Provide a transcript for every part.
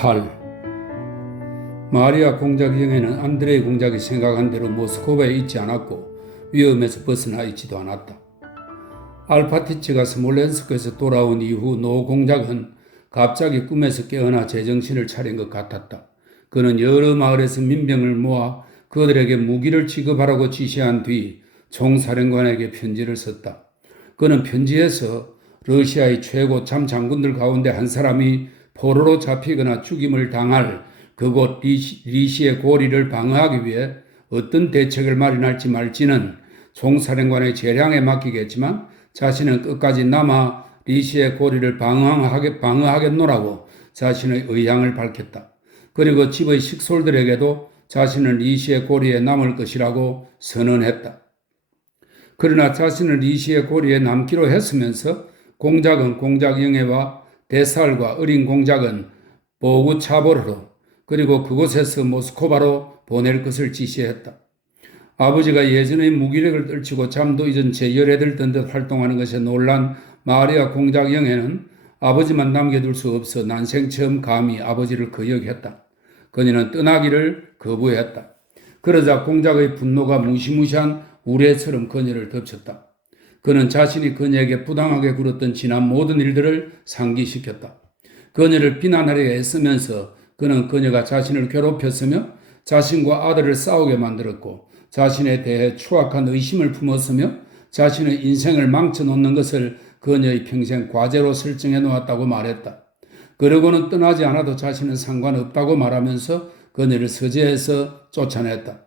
8. 마리아 공작경에는 안드레이 공작이 생각한 대로 모스크바에 있지 않았고 위험에서 벗어나 있지도 않았다. 알파티치가 스몰렌스크에서 돌아온 이후 노 공작은 갑자기 꿈에서 깨어나 제정신을 차린 것 같았다. 그는 여러 마을에서 민병을 모아 그들에게 무기를 지급하라고 지시한 뒤 총사령관에게 편지를 썼다. 그는 편지에서 러시아의 최고 참 장군들 가운데 한 사람이 포로로 잡히거나 죽임을 당할 그곳 리시의 고리를 방어하기 위해 어떤 대책을 마련할지 말지는 총사령관의 재량에 맡기겠지만 자신은 끝까지 남아 리시의 고리를 방어하겠노라고 자신의 의향을 밝혔다. 그리고 집의 식솔들에게도 자신은 리시의 고리에 남을 것이라고 선언했다. 그러나 자신은 리시의 고리에 남기로 했으면서 공작은 공작영애와 데살과 어린 공작은 보구차보르로 그리고 그곳에서 모스크바로 보낼 것을 지시했다. 아버지가 예전의 무기력을 떨치고 잠도 잊은 채 열애들던 듯 활동하는 것에 놀란 마리아 공작영애는 아버지만 남겨둘 수 없어 난생 처음 감히 아버지를 거역했다. 그녀는 떠나기를 거부했다. 그러자 공작의 분노가 무시무시한 우레처럼 그녀를 덮쳤다. 그는 자신이 그녀에게 부당하게 굴었던 지난 모든 일들을 상기시켰다. 그녀를 비난하려 애쓰면서 그는 그녀가 자신을 괴롭혔으며 자신과 아들을 싸우게 만들었고 자신에 대해 추악한 의심을 품었으며 자신의 인생을 망쳐놓는 것을 그녀의 평생 과제로 설정해 놓았다고 말했다. 그러고는 떠나지 않아도 자신은 상관없다고 말하면서 그녀를 서재에서 쫓아냈다.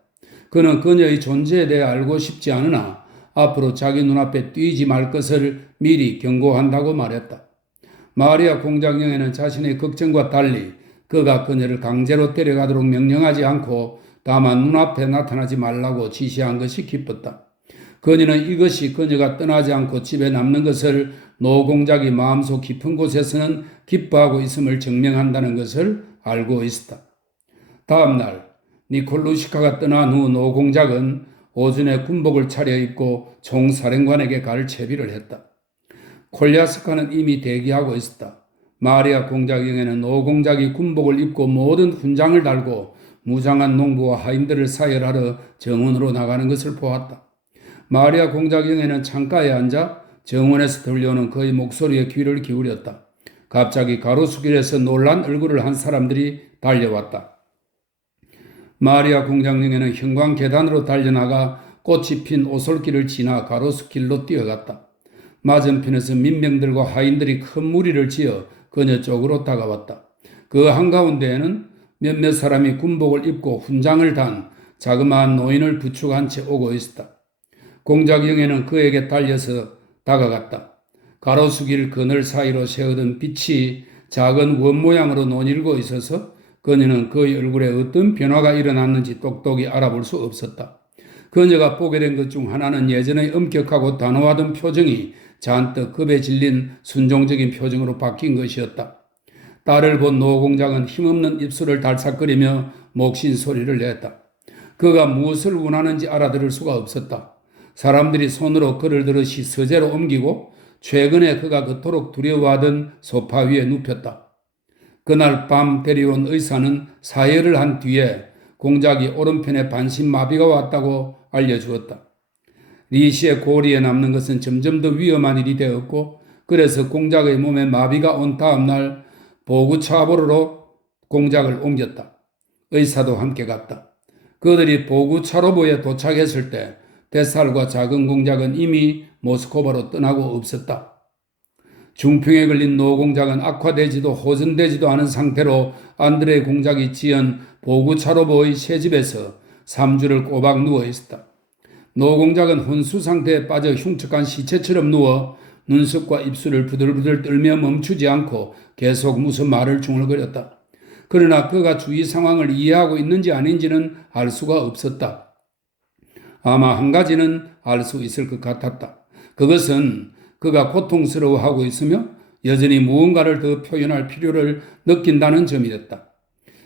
그는 그녀의 존재에 대해 알고 싶지 않으나 앞으로 자기 눈앞에 띄지 말 것을 미리 경고한다고 말했다. 마리아 공작영애는 자신의 걱정과 달리 그가 그녀를 강제로 데려가도록 명령하지 않고 다만 눈앞에 나타나지 말라고 지시한 것이 기뻤다. 그녀는 이것이 그녀가 떠나지 않고 집에 남는 것을 노 공작이 마음속 깊은 곳에서는 기뻐하고 있음을 증명한다는 것을 알고 있었다. 다음 날 니콜루시카가 떠난 후 노 공작은 오전에 군복을 차려입고 총사령관에게 갈 채비를 했다. 콜리아스카는 이미 대기하고 있었다. 마리아 공작영애는 노 공작이 군복을 입고 모든 훈장을 달고 무장한 농부와 하인들을 사열하러 정원으로 나가는 것을 보았다. 마리아 공작영애는 창가에 앉아 정원에서 들려오는 그의 목소리에 귀를 기울였다. 갑자기 가로수길에서 놀란 얼굴을 한 사람들이 달려왔다. 마리아 공작영애는 형광 계단으로 달려나가 꽃이 핀 오솔길을 지나 가로수길로 뛰어갔다. 맞은편에서 민병들과 하인들이 큰 무리를 지어 그녀 쪽으로 다가왔다. 그 한가운데에는 몇몇 사람이 군복을 입고 훈장을 단 자그마한 노인을 부축한 채 오고 있었다. 공작영애는 그에게 달려서 다가갔다. 가로수길 그늘 사이로 새어든 빛이 작은 원 모양으로 논일고 있어서 그녀는 그의 얼굴에 어떤 변화가 일어났는지 똑똑히 알아볼 수 없었다. 그녀가 보게 된 것 중 하나는 예전의 엄격하고 단호하던 표정이 잔뜩 겁에 질린 순종적인 표정으로 바뀐 것이었다. 딸을 본 노 공작은 힘없는 입술을 달싹거리며 목신 소리를 냈다. 그가 무엇을 원하는지 알아들을 수가 없었다. 사람들이 손으로 그를 들으시 서재로 옮기고 최근에 그가 그토록 두려워하던 소파 위에 눕혔다. 그날 밤 데려온 의사는 사열을 한 뒤에 공작이 오른편에 반신마비가 왔다고 알려주었다. 리시의 고리에 남는 것은 점점 더 위험한 일이 되었고 그래서 공작의 몸에 마비가 온 다음 날 보구차보르로 공작을 옮겼다. 의사도 함께 갔다. 그들이 보구차로보에 도착했을 때 데살과 작은 공작은 이미 모스크바로 떠나고 없었다. 중풍에 걸린 노 공작은 악화되지도 호전되지도 않은 상태로 안드레 공작이 지은 보구차로보의 새집에서 3주를 꼬박 누워 있었다. 노 공작은 혼수 상태에 빠져 흉측한 시체처럼 누워 눈썹과 입술을 부들부들 떨며 멈추지 않고 계속 무슨 말을 중얼거렸다. 그러나 그가 주위 상황을 이해하고 있는지 아닌지는 알 수가 없었다. 아마 한 가지는 알 수 있을 것 같았다. 그것은 그가 고통스러워하고 있으며 여전히 무언가를 더 표현할 필요를 느낀다는 점이었다.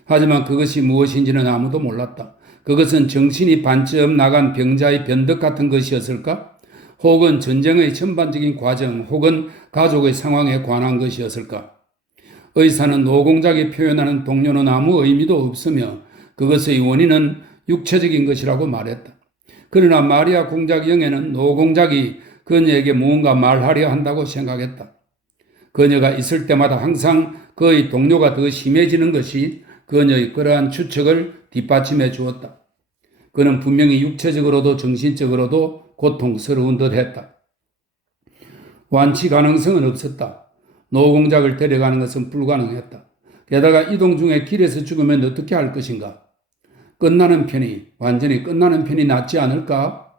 하지만 그것이 무엇인지는 아무도 몰랐다. 그것은 정신이 반쯤 나간 병자의 변덕 같은 것이었을까? 혹은 전쟁의 전반적인 과정 혹은 가족의 상황에 관한 것이었을까? 의사는 노공작이 표현하는 동료는 아무 의미도 없으며 그것의 원인은 육체적인 것이라고 말했다. 그러나 마리아 공작 영애는 노공작이 그녀에게 무언가 말하려 한다고 생각했다. 그녀가 있을 때마다 항상 그의 동료가 더 심해지는 것이 그녀의 그러한 추측을 뒷받침해 주었다. 그는 분명히 육체적으로도 정신적으로도 고통스러운 듯했다. 완치 가능성은 없었다. 노공작을 데려가는 것은 불가능했다. 게다가 이동 중에 길에서 죽으면 어떻게 할 것인가? 완전히 끝나는 편이 낫지 않을까?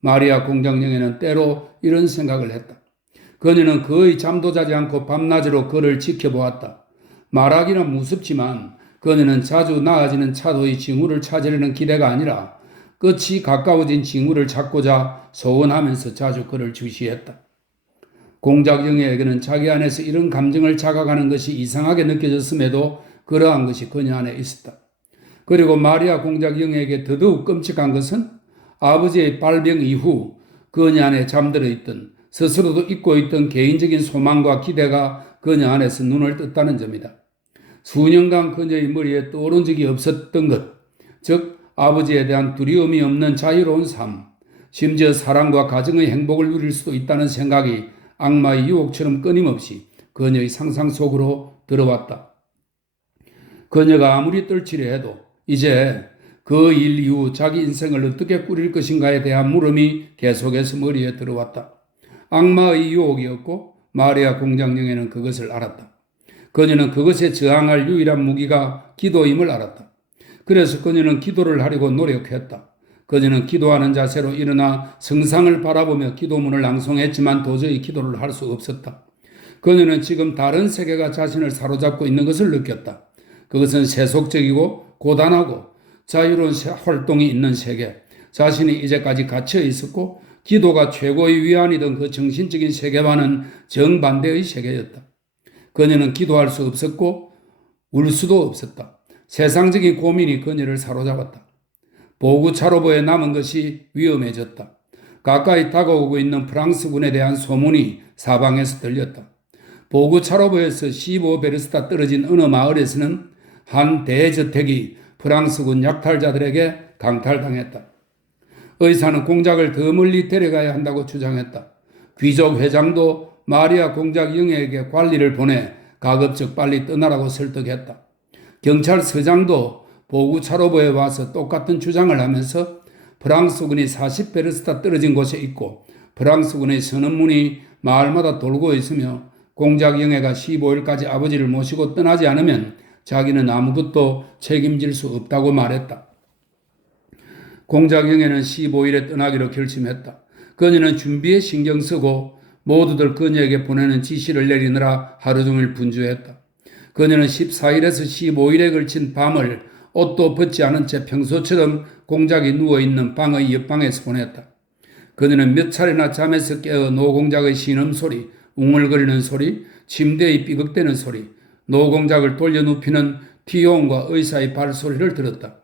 마리아 공작 영애는 때로 이런 생각을 했다. 그녀는 거의 잠도 자지 않고 밤낮으로 그를 지켜보았다. 말하기는 무섭지만 그녀는 자주 나아지는 차도의 징후를 찾으려는 기대가 아니라 끝이 가까워진 징후를 찾고자 소원하면서 자주 그를 주시했다. 공작 영애에게는 자기 안에서 이런 감정을 자각하는 것이 이상하게 느껴졌음에도 그러한 것이 그녀 안에 있었다. 그리고 마리아 공작 영애에게 더더욱 끔찍한 것은 아버지의 발병 이후 그녀 안에 잠들어 있던 스스로도 잊고 있던 개인적인 소망과 기대가 그녀 안에서 눈을 떴다는 점이다. 수년간 그녀의 머리에 떠오른 적이 없었던 것, 즉 아버지에 대한 두려움이 없는 자유로운 삶, 심지어 사랑과 가정의 행복을 누릴 수도 있다는 생각이 악마의 유혹처럼 끊임없이 그녀의 상상 속으로 들어왔다. 그녀가 아무리 떨치려 해도 이제 그 일 이후 자기 인생을 어떻게 꾸릴 것인가에 대한 물음이 계속해서 머리에 들어왔다. 악마의 유혹이었고 마리아 공작 영애는 그것을 알았다. 그녀는 그것에 저항할 유일한 무기가 기도임을 알았다. 그래서 그녀는 기도를 하려고 노력했다. 그녀는 기도하는 자세로 일어나 성상을 바라보며 기도문을 낭송했지만 도저히 기도를 할 수 없었다. 그녀는 지금 다른 세계가 자신을 사로잡고 있는 것을 느꼈다. 그것은 세속적이고 고단하고 자유로운 활동이 있는 세계, 자신이 이제까지 갇혀 있었고 기도가 최고의 위안이던 그 정신적인 세계와는 정반대의 세계였다. 그녀는 기도할 수 없었고 울 수도 없었다. 세상적인 고민이 그녀를 사로잡았다. 보구차로보에 남은 것이 위험해졌다. 가까이 다가오고 있는 프랑스군에 대한 소문이 사방에서 들렸다. 보구차로보에서 15베르스타 떨어진 어느 마을에서는 한 대저택이 프랑스군 약탈자들에게 강탈당했다. 의사는 공작을 더 멀리 데려가야 한다고 주장했다. 귀족 회장도 마리아 공작 영애에게 관리를 보내 가급적 빨리 떠나라고 설득했다. 경찰서장도 보구차로보에 와서 똑같은 주장을 하면서 프랑스군이 40베르스타 떨어진 곳에 있고 프랑스군의 선언문이 마을마다 돌고 있으며 공작 영애가 15일까지 아버지를 모시고 떠나지 않으면 자기는 아무것도 책임질 수 없다고 말했다. 공작 영애는 15일에 떠나기로 결심했다. 그녀는 준비에 신경 쓰고 모두들 그녀에게 보내는 지시를 내리느라 하루 종일 분주했다. 그녀는 14일에서 15일에 걸친 밤을 옷도 벗지 않은 채 평소처럼 공작이 누워있는 방의 옆방에서 보냈다. 그녀는 몇 차례나 잠에서 깨어 노공작의 신음소리, 웅얼거리는 소리, 침대의 삐걱대는 소리, 노공작을 돌려눕히는 티용과 의사의 발소리를 들었다.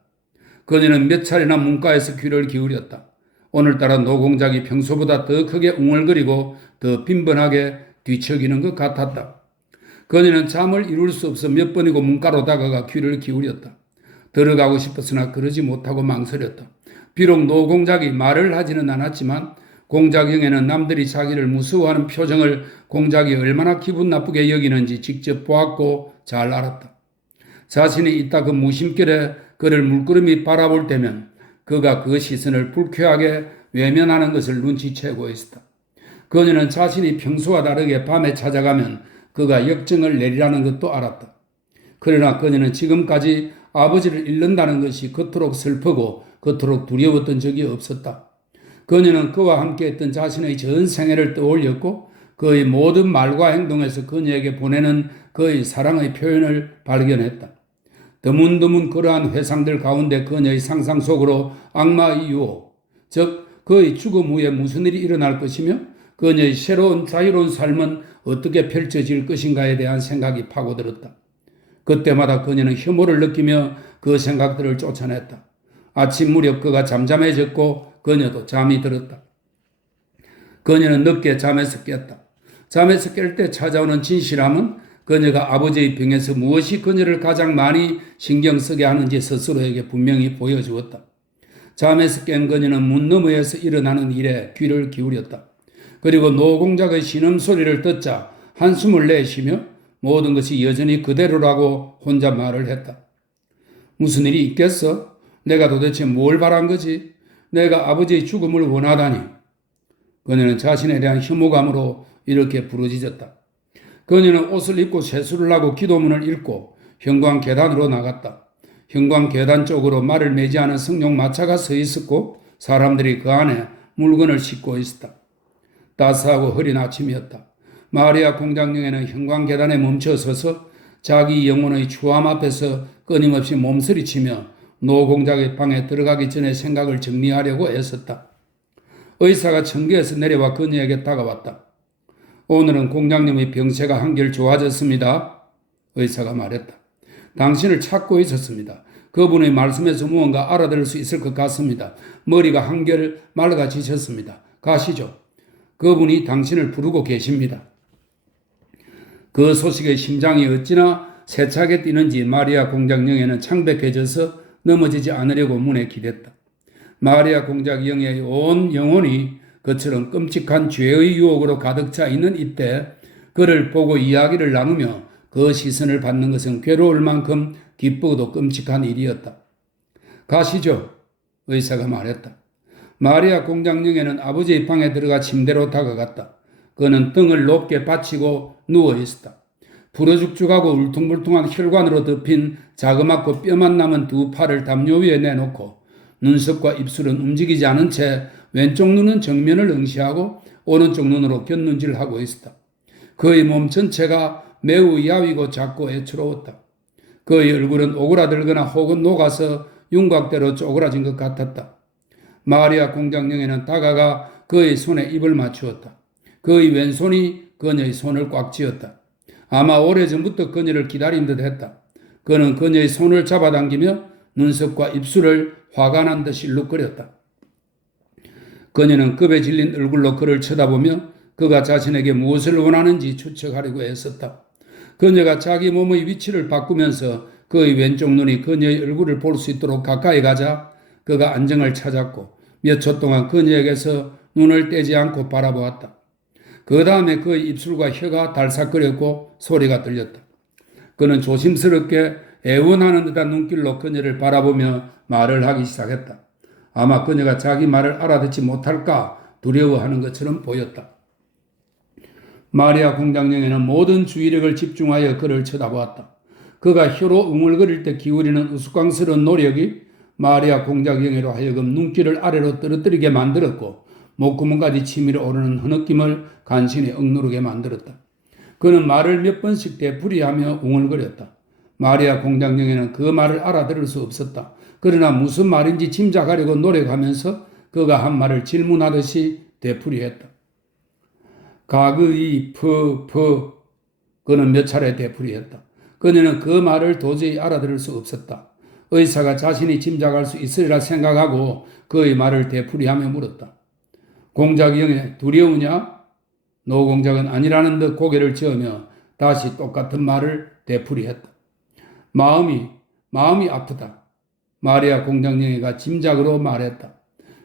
그녀는 몇 차례나 문가에서 귀를 기울였다. 오늘따라 노공작이 평소보다 더 크게 웅얼거리고 더 빈번하게 뒤척이는 것 같았다. 그녀는 잠을 이룰 수 없어 몇 번이고 문가로 다가가 귀를 기울였다. 들어가고 싶었으나 그러지 못하고 망설였다. 비록 노공작이 말을 하지는 않았지만 공작 영애는 남들이 자기를 무서워하는 표정을 공작이 얼마나 기분 나쁘게 여기는지 직접 보았고 잘 알았다. 자신이 이따 그 무심결에 그를 물끄러미 바라볼 때면 그가 그 시선을 불쾌하게 외면하는 것을 눈치채고 있었다. 그녀는 자신이 평소와 다르게 밤에 찾아가면 그가 역정을 내리라는 것도 알았다. 그러나 그녀는 지금까지 아버지를 잃는다는 것이 그토록 슬프고 그토록 두려웠던 적이 없었다. 그녀는 그와 함께했던 자신의 전 생애를 떠올렸고 그의 모든 말과 행동에서 그녀에게 보내는 그의 사랑의 표현을 발견했다. 드문드문 그러한 회상들 가운데 그녀의 상상 속으로 악마의 유혹, 즉 그의 죽음 후에 무슨 일이 일어날 것이며 그녀의 새로운 자유로운 삶은 어떻게 펼쳐질 것인가에 대한 생각이 파고들었다. 그때마다 그녀는 혐오를 느끼며 그 생각들을 쫓아냈다. 아침 무렵 그가 잠잠해졌고 그녀도 잠이 들었다. 그녀는 늦게 잠에서 깼다. 잠에서 깰 때 찾아오는 진실함은 그녀가 아버지의 병에서 무엇이 그녀를 가장 많이 신경 쓰게 하는지 스스로에게 분명히 보여주었다. 잠에서 깬 그녀는 문 너머에서 일어나는 일에 귀를 기울였다. 그리고 노공작의 신음소리를 듣자 한숨을 내쉬며 모든 것이 여전히 그대로라고 혼자 말을 했다. 무슨 일이 있겠어? 내가 도대체 뭘 바란 거지? 내가 아버지의 죽음을 원하다니. 그녀는 자신에 대한 혐오감으로 이렇게 부르짖었다. 그녀는 옷을 입고 세수를 하고 기도문을 읽고 현관 계단으로 나갔다. 현관 계단 쪽으로 말을 매지 않은 성령 마차가 서 있었고 사람들이 그 안에 물건을 싣고 있었다. 따스하고 흐린 아침이었다. 마리아 공장령에는 현관 계단에 멈춰 서서 자기 영혼의 추함 앞에서 끊임없이 몸서리치며 노 공작의 방에 들어가기 전에 생각을 정리하려고 애썼다. 의사가 청계에서 내려와 그녀에게 다가왔다. 오늘은 공장님의 병세가 한결 좋아졌습니다. 의사가 말했다. 당신을 찾고 있었습니다. 그분의 말씀에서 무언가 알아들을 수 있을 것 같습니다. 머리가 한결 맑아지셨습니다. 가시죠. 그분이 당신을 부르고 계십니다. 그 소식에 심장이 어찌나 세차게 뛰는지 마리아 공작령에는 창백해져서 넘어지지 않으려고 문에 기댔다. 마리아 공작령의 온 영혼이 그처럼 끔찍한 죄의 유혹으로 가득 차 있는 이때 그를 보고 이야기를 나누며 그 시선을 받는 것은 괴로울 만큼 기쁘고도 끔찍한 일이었다. 가시죠. 의사가 말했다. 마리아 공장령에는 아버지의 방에 들어가 침대로 다가갔다. 그는 등을 높게 받치고 누워 있었다. 부러죽죽하고 울퉁불퉁한 혈관으로 덮인 자그맣고 뼈만 남은 두 팔을 담요 위에 내놓고 눈썹과 입술은 움직이지 않은 채 왼쪽 눈은 정면을 응시하고 오른쪽 눈으로 곁눈질을 하고 있었다. 그의 몸 전체가 매우 야위고 작고 애처로웠다. 그의 얼굴은 오그라들거나 혹은 녹아서 윤곽대로 쪼그라진 것 같았다. 마리아 공장령에는 다가가 그의 손에 입을 맞추었다. 그의 왼손이 그녀의 손을 꽉 쥐었다. 아마 오래전부터 그녀를 기다린 듯 했다. 그는 그녀의 손을 잡아당기며 눈썹과 입술을 화가 난 듯이 일룩거렸다. 그녀는 겁에 질린 얼굴로 그를 쳐다보며 그가 자신에게 무엇을 원하는지 추측하려고 애썼다. 그녀가 자기 몸의 위치를 바꾸면서 그의 왼쪽 눈이 그녀의 얼굴을 볼 수 있도록 가까이 가자 그가 안정을 찾았고 몇 초 동안 그녀에게서 눈을 떼지 않고 바라보았다. 그 다음에 그의 입술과 혀가 달싹거렸고 소리가 들렸다. 그는 조심스럽게 애원하는 듯한 눈길로 그녀를 바라보며 말을 하기 시작했다. 아마 그녀가 자기 말을 알아듣지 못할까 두려워하는 것처럼 보였다. 마리아 공장령에는 모든 주의력을 집중하여 그를 쳐다보았다. 그가 혀로 웅얼거릴 때 기울이는 우스꽝스러운 노력이 마리아 공장령으로 하여금 눈길을 아래로 떨어뜨리게 만들었고 목구멍까지 치밀어 오르는 흐느낌을 간신히 억누르게 만들었다. 그는 말을 몇 번씩 되풀이하며 웅얼거렸다. 마리아 공장령에는 그 말을 알아들을 수 없었다. 그러나 무슨 말인지 짐작하려고 노력하면서 그가 한 말을 질문하듯이 되풀이했다. 가그이 퍼 그는 몇 차례 되풀이했다. 그녀는 그 말을 도저히 알아들을 수 없었다. 의사가 자신이 짐작할 수 있으리라 생각하고 그의 말을 되풀이하며 물었다. 공작이 영애 두려우냐? 노공작은 아니라는 듯 고개를 저으며 다시 똑같은 말을 되풀이했다. 마음이 아프다. 마리아 공장령이가 짐작으로 말했다.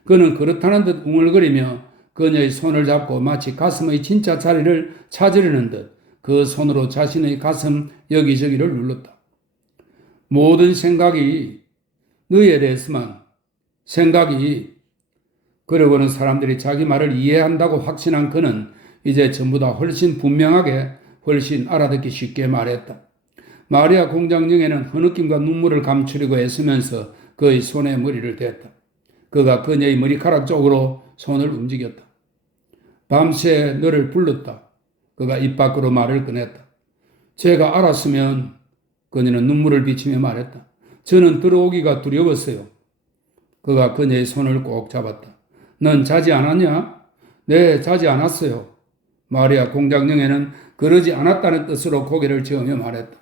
그는 그렇다는 듯 웅얼거리며 그녀의 손을 잡고 마치 가슴의 진짜 자리를 찾으려는 듯 그 손으로 자신의 가슴 여기저기를 눌렀다. 모든 생각이 너에 대해서만 생각이 그러고는 사람들이 자기 말을 이해한다고 확신한 그는 이제 전부 다 훨씬 분명하게 훨씬 알아듣기 쉽게 말했다. 마리아 공장령에는 흐느낌과 눈물을 감추려고 애쓰면서 그의 손에 머리를 댔다. 그가 그녀의 머리카락 쪽으로 손을 움직였다. 밤새 너를 불렀다. 그가 입 밖으로 말을 꺼냈다. 제가 알았으면 그녀는 눈물을 비치며 말했다. 저는 들어오기가 두려웠어요. 그가 그녀의 손을 꼭 잡았다. 넌 자지 않았냐? 네, 자지 않았어요. 마리아 공장령에는 그러지 않았다는 뜻으로 고개를 저으며 말했다.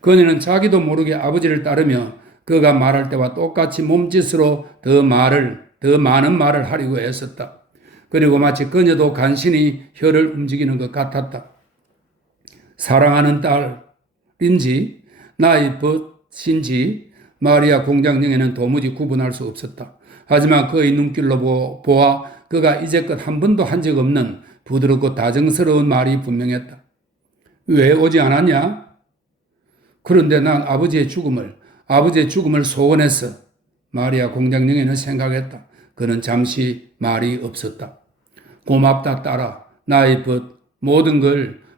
그녀는 자기도 모르게 아버지를 따르며 그가 말할 때와 똑같이 몸짓으로 더 많은 말을 하려고 애썼다. 그리고 마치 그녀도 간신히 혀를 움직이는 것 같았다. 사랑하는 딸인지 나의 벗인지 마리아 공장령에는 도무지 구분할 수 없었다. 하지만 그의 눈길로 보아 그가 이제껏 한 번도 한 적 없는 부드럽고 다정스러운 말이 분명했다. 왜 오지 않았냐? 그런데 난 아버지의 죽음을 소원했어. 마리아 공장령에는 생각했다. 그는 잠시 말이 없었다. 고맙다 딸아. 나의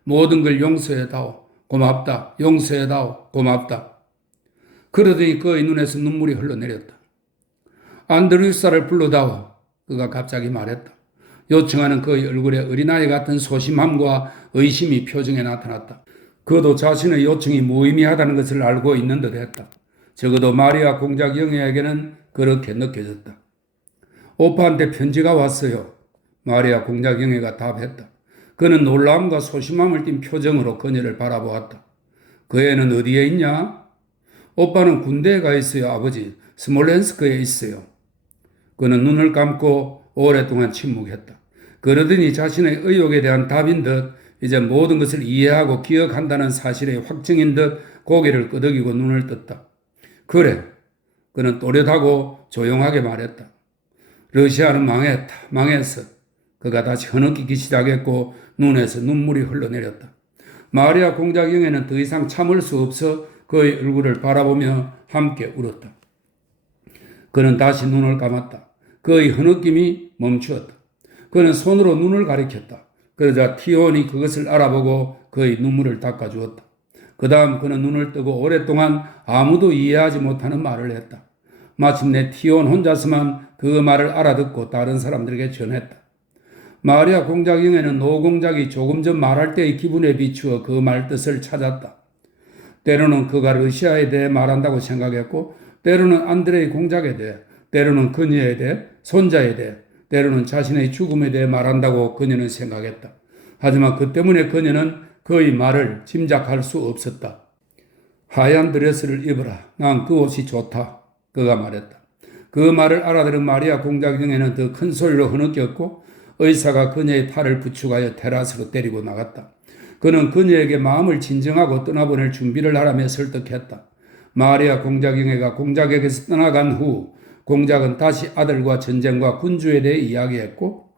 모든 걸 용서해다오. 고맙다. 용서해다오. 고맙다. 그러더니 그의 눈에서 눈물이 흘러내렸다. 안드루사를 불러다오. 그가 갑자기 말했다. 요청하는 그의 얼굴에 어린아이 같은 소심함과 의심이 표정에 나타났다. 그도 자신의 요청이 무의미하다는 것을 알고 있는 듯 했다. 적어도 마리아 공작 영애에게는 그렇게 느껴졌다. 오빠한테 편지가 왔어요. 마리아 공작 영애가 답했다. 그는 놀라움과 소심함을 띤 표정으로 그녀를 바라보았다. 그 애는 어디에 있냐? 오빠는 군대에 가 있어요, 아버지. 스몰렌스크에 있어요. 그는 눈을 감고 오랫동안 침묵했다. 그러더니 자신의 의혹에 대한 답인 듯 이제 모든 것을 이해하고 기억한다는 사실의 확증인 듯 고개를 끄덕이고 눈을 떴다. 그래. 그는 또렷하고 조용하게 말했다. 러시아는 망했어. 그가 다시 흐느끼기 시작했고 눈에서 눈물이 흘러내렸다. 마리아 공작 영애는 더 이상 참을 수 없어 그의 얼굴을 바라보며 함께 울었다. 그는 다시 눈을 감았다. 그의 흐느낌이 멈추었다. 그는 손으로 눈을 가리켰다. 그러자 티온이 그것을 알아보고 그의 눈물을 닦아주었다. 그 다음 그는 눈을 뜨고 오랫동안 아무도 이해하지 못하는 말을 했다. 마침내 티온 혼자서만 그 말을 알아듣고 다른 사람들에게 전했다. 마리아 공작 영애는 노 공작이 조금 전 말할 때의 기분에 비추어 그 말 뜻을 찾았다. 때로는 그가 러시아에 대해 말한다고 생각했고 때로는 안드레이 공작에 대해, 때로는 그녀에 대해, 손자에 대해, 때로는 자신의 죽음에 대해 말한다고 그녀는 생각했다. 하지만 그 때문에 그녀는 그의 말을 짐작할 수 없었다. 하얀 드레스를 입어라. 난 그 옷이 좋다. 그가 말했다. 그 말을 알아들은 마리아 공작 영애는 더 큰 소리로 흐느꼈고 의사가 그녀의 팔을 부축하여 테라스로 데리고 나갔다. 그는 그녀에게 마음을 진정하고 떠나보낼 준비를 하라며 설득했다. 마리아 공작 영애가 공작에게서 떠나간 후 공작은 다시 아들과 전쟁과 군주에 대해 이야기했고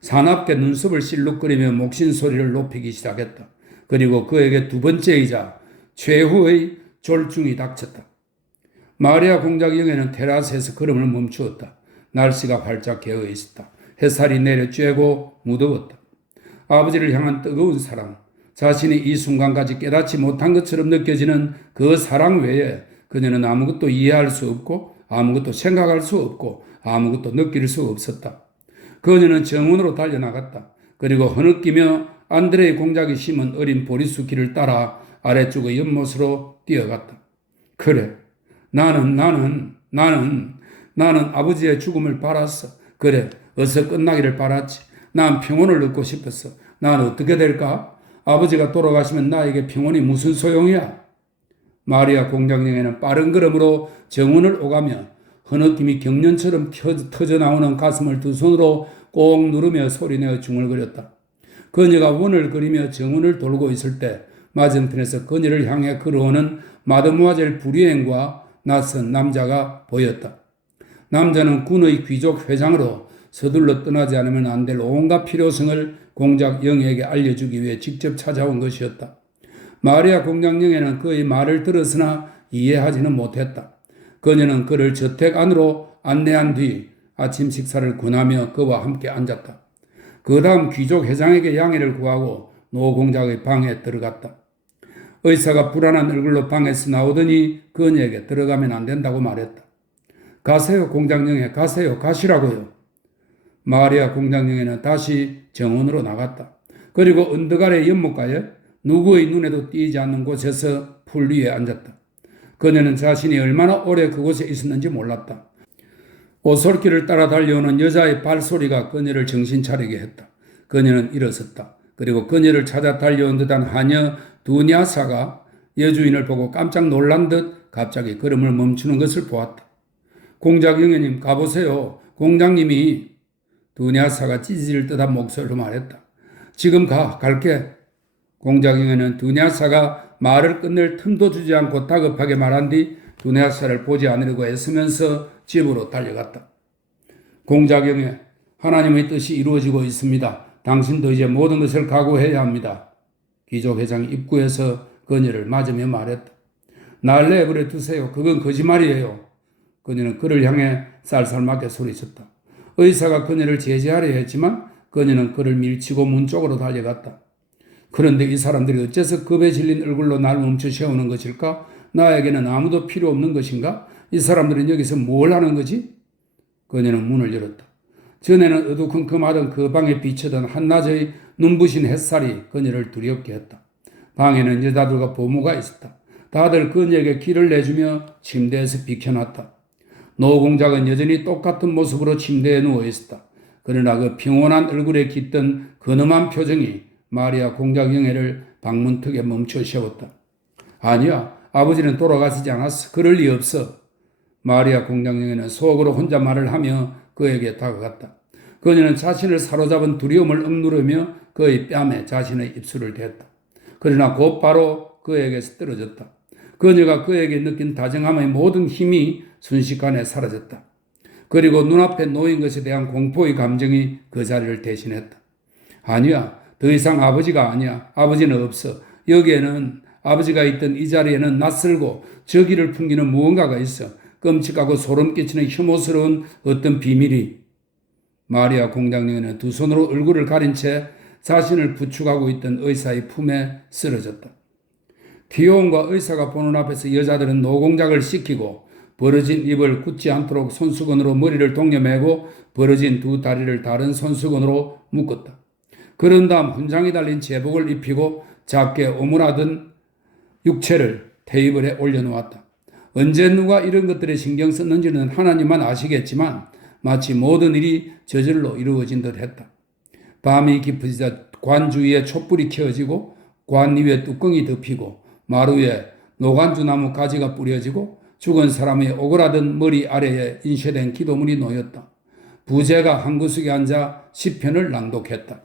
사납게 눈썹을 실룩거리며 목신 소리를 높이기 시작했다. 그리고 그에게 두 번째이자 최후의 졸중이 닥쳤다. 마리아 공작 영애는 테라스에서 걸음을 멈추었다. 날씨가 활짝 개어 있었다. 햇살이 내려 쬐고 무더웠다. 아버지를 향한 뜨거운 사랑, 자신이 이 순간까지 깨닫지 못한 것처럼 느껴지는 그 사랑 외에 그녀는 아무것도 이해할 수 없고 아무것도 생각할 수 없고 아무것도 느낄 수 없었다. 그녀는 정원으로 달려나갔다. 그리고 흐느끼며 안드레이 공작이 심은 어린 보리숲길을 따라 아래쪽의 연못으로 뛰어갔다. 그래, 나는 아버지의 죽음을 바랐어. 그래, 어서 끝나기를 바랐지. 난 평온을 얻고 싶었어. 난 어떻게 될까? 아버지가 돌아가시면 나에게 평온이 무슨 소용이야? 마리아 공작 영애는 빠른 걸음으로 정원을 오가며 흐느낌이 경련처럼 터져나오는 가슴을 두 손으로 꼭 누르며 소리내어 중얼거렸다. 그녀가 원을 그리며 정원을 돌고 있을 때 맞은편에서 그녀를 향해 걸어오는 마드모아젤 브리엔과 낯선 남자가 보였다. 남자는 군의 귀족 회장으로 서둘러 떠나지 않으면 안 될 온갖 필요성을 공작 영애에게 알려주기 위해 직접 찾아온 것이었다. 마리아 공작 영애는 그의 말을 들었으나 이해하지는 못했다. 그녀는 그를 저택 안으로 안내한 뒤 아침 식사를 권하며 그와 함께 앉았다. 그 다음 귀족 회장에게 양해를 구하고 노 공작의 방에 들어갔다. 의사가 불안한 얼굴로 방에서 나오더니 그녀에게 들어가면 안 된다고 말했다. 가세요, 공작 영애, 가세요, 가시라고요. 마리아 공작 영애는 다시 정원으로 나갔다. 그리고 언덕 아래 연못가에 누구의 눈에도 띄지 않는 곳에서 풀 위에 앉았다. 그녀는 자신이 얼마나 오래 그곳에 있었는지 몰랐다. 오솔길을 따라 달려오는 여자의 발소리가 그녀를 정신 차리게 했다. 그녀는 일어섰다. 그리고 그녀를 찾아 달려온 듯한 하녀 두냐사가 여주인을 보고 깜짝 놀란 듯 갑자기 걸음을 멈추는 것을 보았다. 공작 영애님, 가보세요. 공장님이 두냐사가 찌질 듯한 목소리로 말했다. 지금 갈게. 공작용에는 두냐사가 말을 끝낼 틈도 주지 않고 다급하게 말한 뒤 두냐사를 보지 않으려고 애쓰면서 집으로 달려갔다. 공작용에 하나님의 뜻이 이루어지고 있습니다. 당신도 이제 모든 것을 각오해야 합니다. 귀족회장이 입구에서 그녀를 맞으며 말했다. 날 내버려 두세요. 그건 거짓말이에요. 그녀는 그를 향해 쌀쌀맞게 소리쳤다. 의사가 그녀를 제지하려 했지만 그녀는 그를 밀치고 문 쪽으로 달려갔다. 그런데 이 사람들이 어째서 겁에 질린 얼굴로 날 멈춰 세우는 것일까? 나에게는 아무도 필요 없는 것인가? 이 사람들은 여기서 뭘 하는 거지? 그녀는 문을 열었다. 전에는 어두컴컴하던 그 방에 비치던 한낮의 눈부신 햇살이 그녀를 두렵게 했다. 방에는 여자들과 보모가 있었다. 다들 그녀에게 길을 내주며 침대에서 비켜났다. 노공작은 여전히 똑같은 모습으로 침대에 누워 있었다. 그러나 그 평온한 얼굴에 깃든 근엄한 표정이 마리아 공작영애를 방문턱에 멈춰 세웠다. 아니야, 아버지는 돌아가시지 않았어. 그럴 리 없어. 마리아 공작영애는 속으로 혼자 말을 하며 그에게 다가갔다. 그녀는 자신을 사로잡은 두려움을 억누르며 그의 뺨에 자신의 입술을 댔다. 그러나 곧바로 그에게서 떨어졌다. 그녀가 그에게 느낀 다정함의 모든 힘이 순식간에 사라졌다. 그리고 눈앞에 놓인 것에 대한 공포의 감정이 그 자리를 대신했다. 아니야, 더 이상 아버지가 아니야. 아버지는 없어. 여기에는 아버지가 있던 이 자리에는 낯설고 저기를 풍기는 무언가가 있어. 끔찍하고 소름 끼치는 혐오스러운 어떤 비밀이. 마리아 공작령은 두 손으로 얼굴을 가린 채 자신을 부축하고 있던 의사의 품에 쓰러졌다. 귀여움과 의사가 보는 앞에서 여자들은 노공작을 시키고 벌어진 입을 굳지 않도록 손수건으로 머리를 동여매고 벌어진 두 다리를 다른 손수건으로 묶었다. 그런 다음 훈장이 달린 제복을 입히고 작게 오므라든 육체를 테이블에 올려놓았다. 언제 누가 이런 것들에 신경 썼는지는 하나님만 아시겠지만 마치 모든 일이 저절로 이루어진 듯 했다. 밤이 깊어지자 관 주위에 촛불이 켜지고 관 위에 뚜껑이 덮이고 마루 위에 노간주 나무 가지가 뿌려지고 죽은 사람의 오그라든 머리 아래에 인쇄된 기도문이 놓였다. 부제가 한 구석에 앉아 시편을 낭독했다.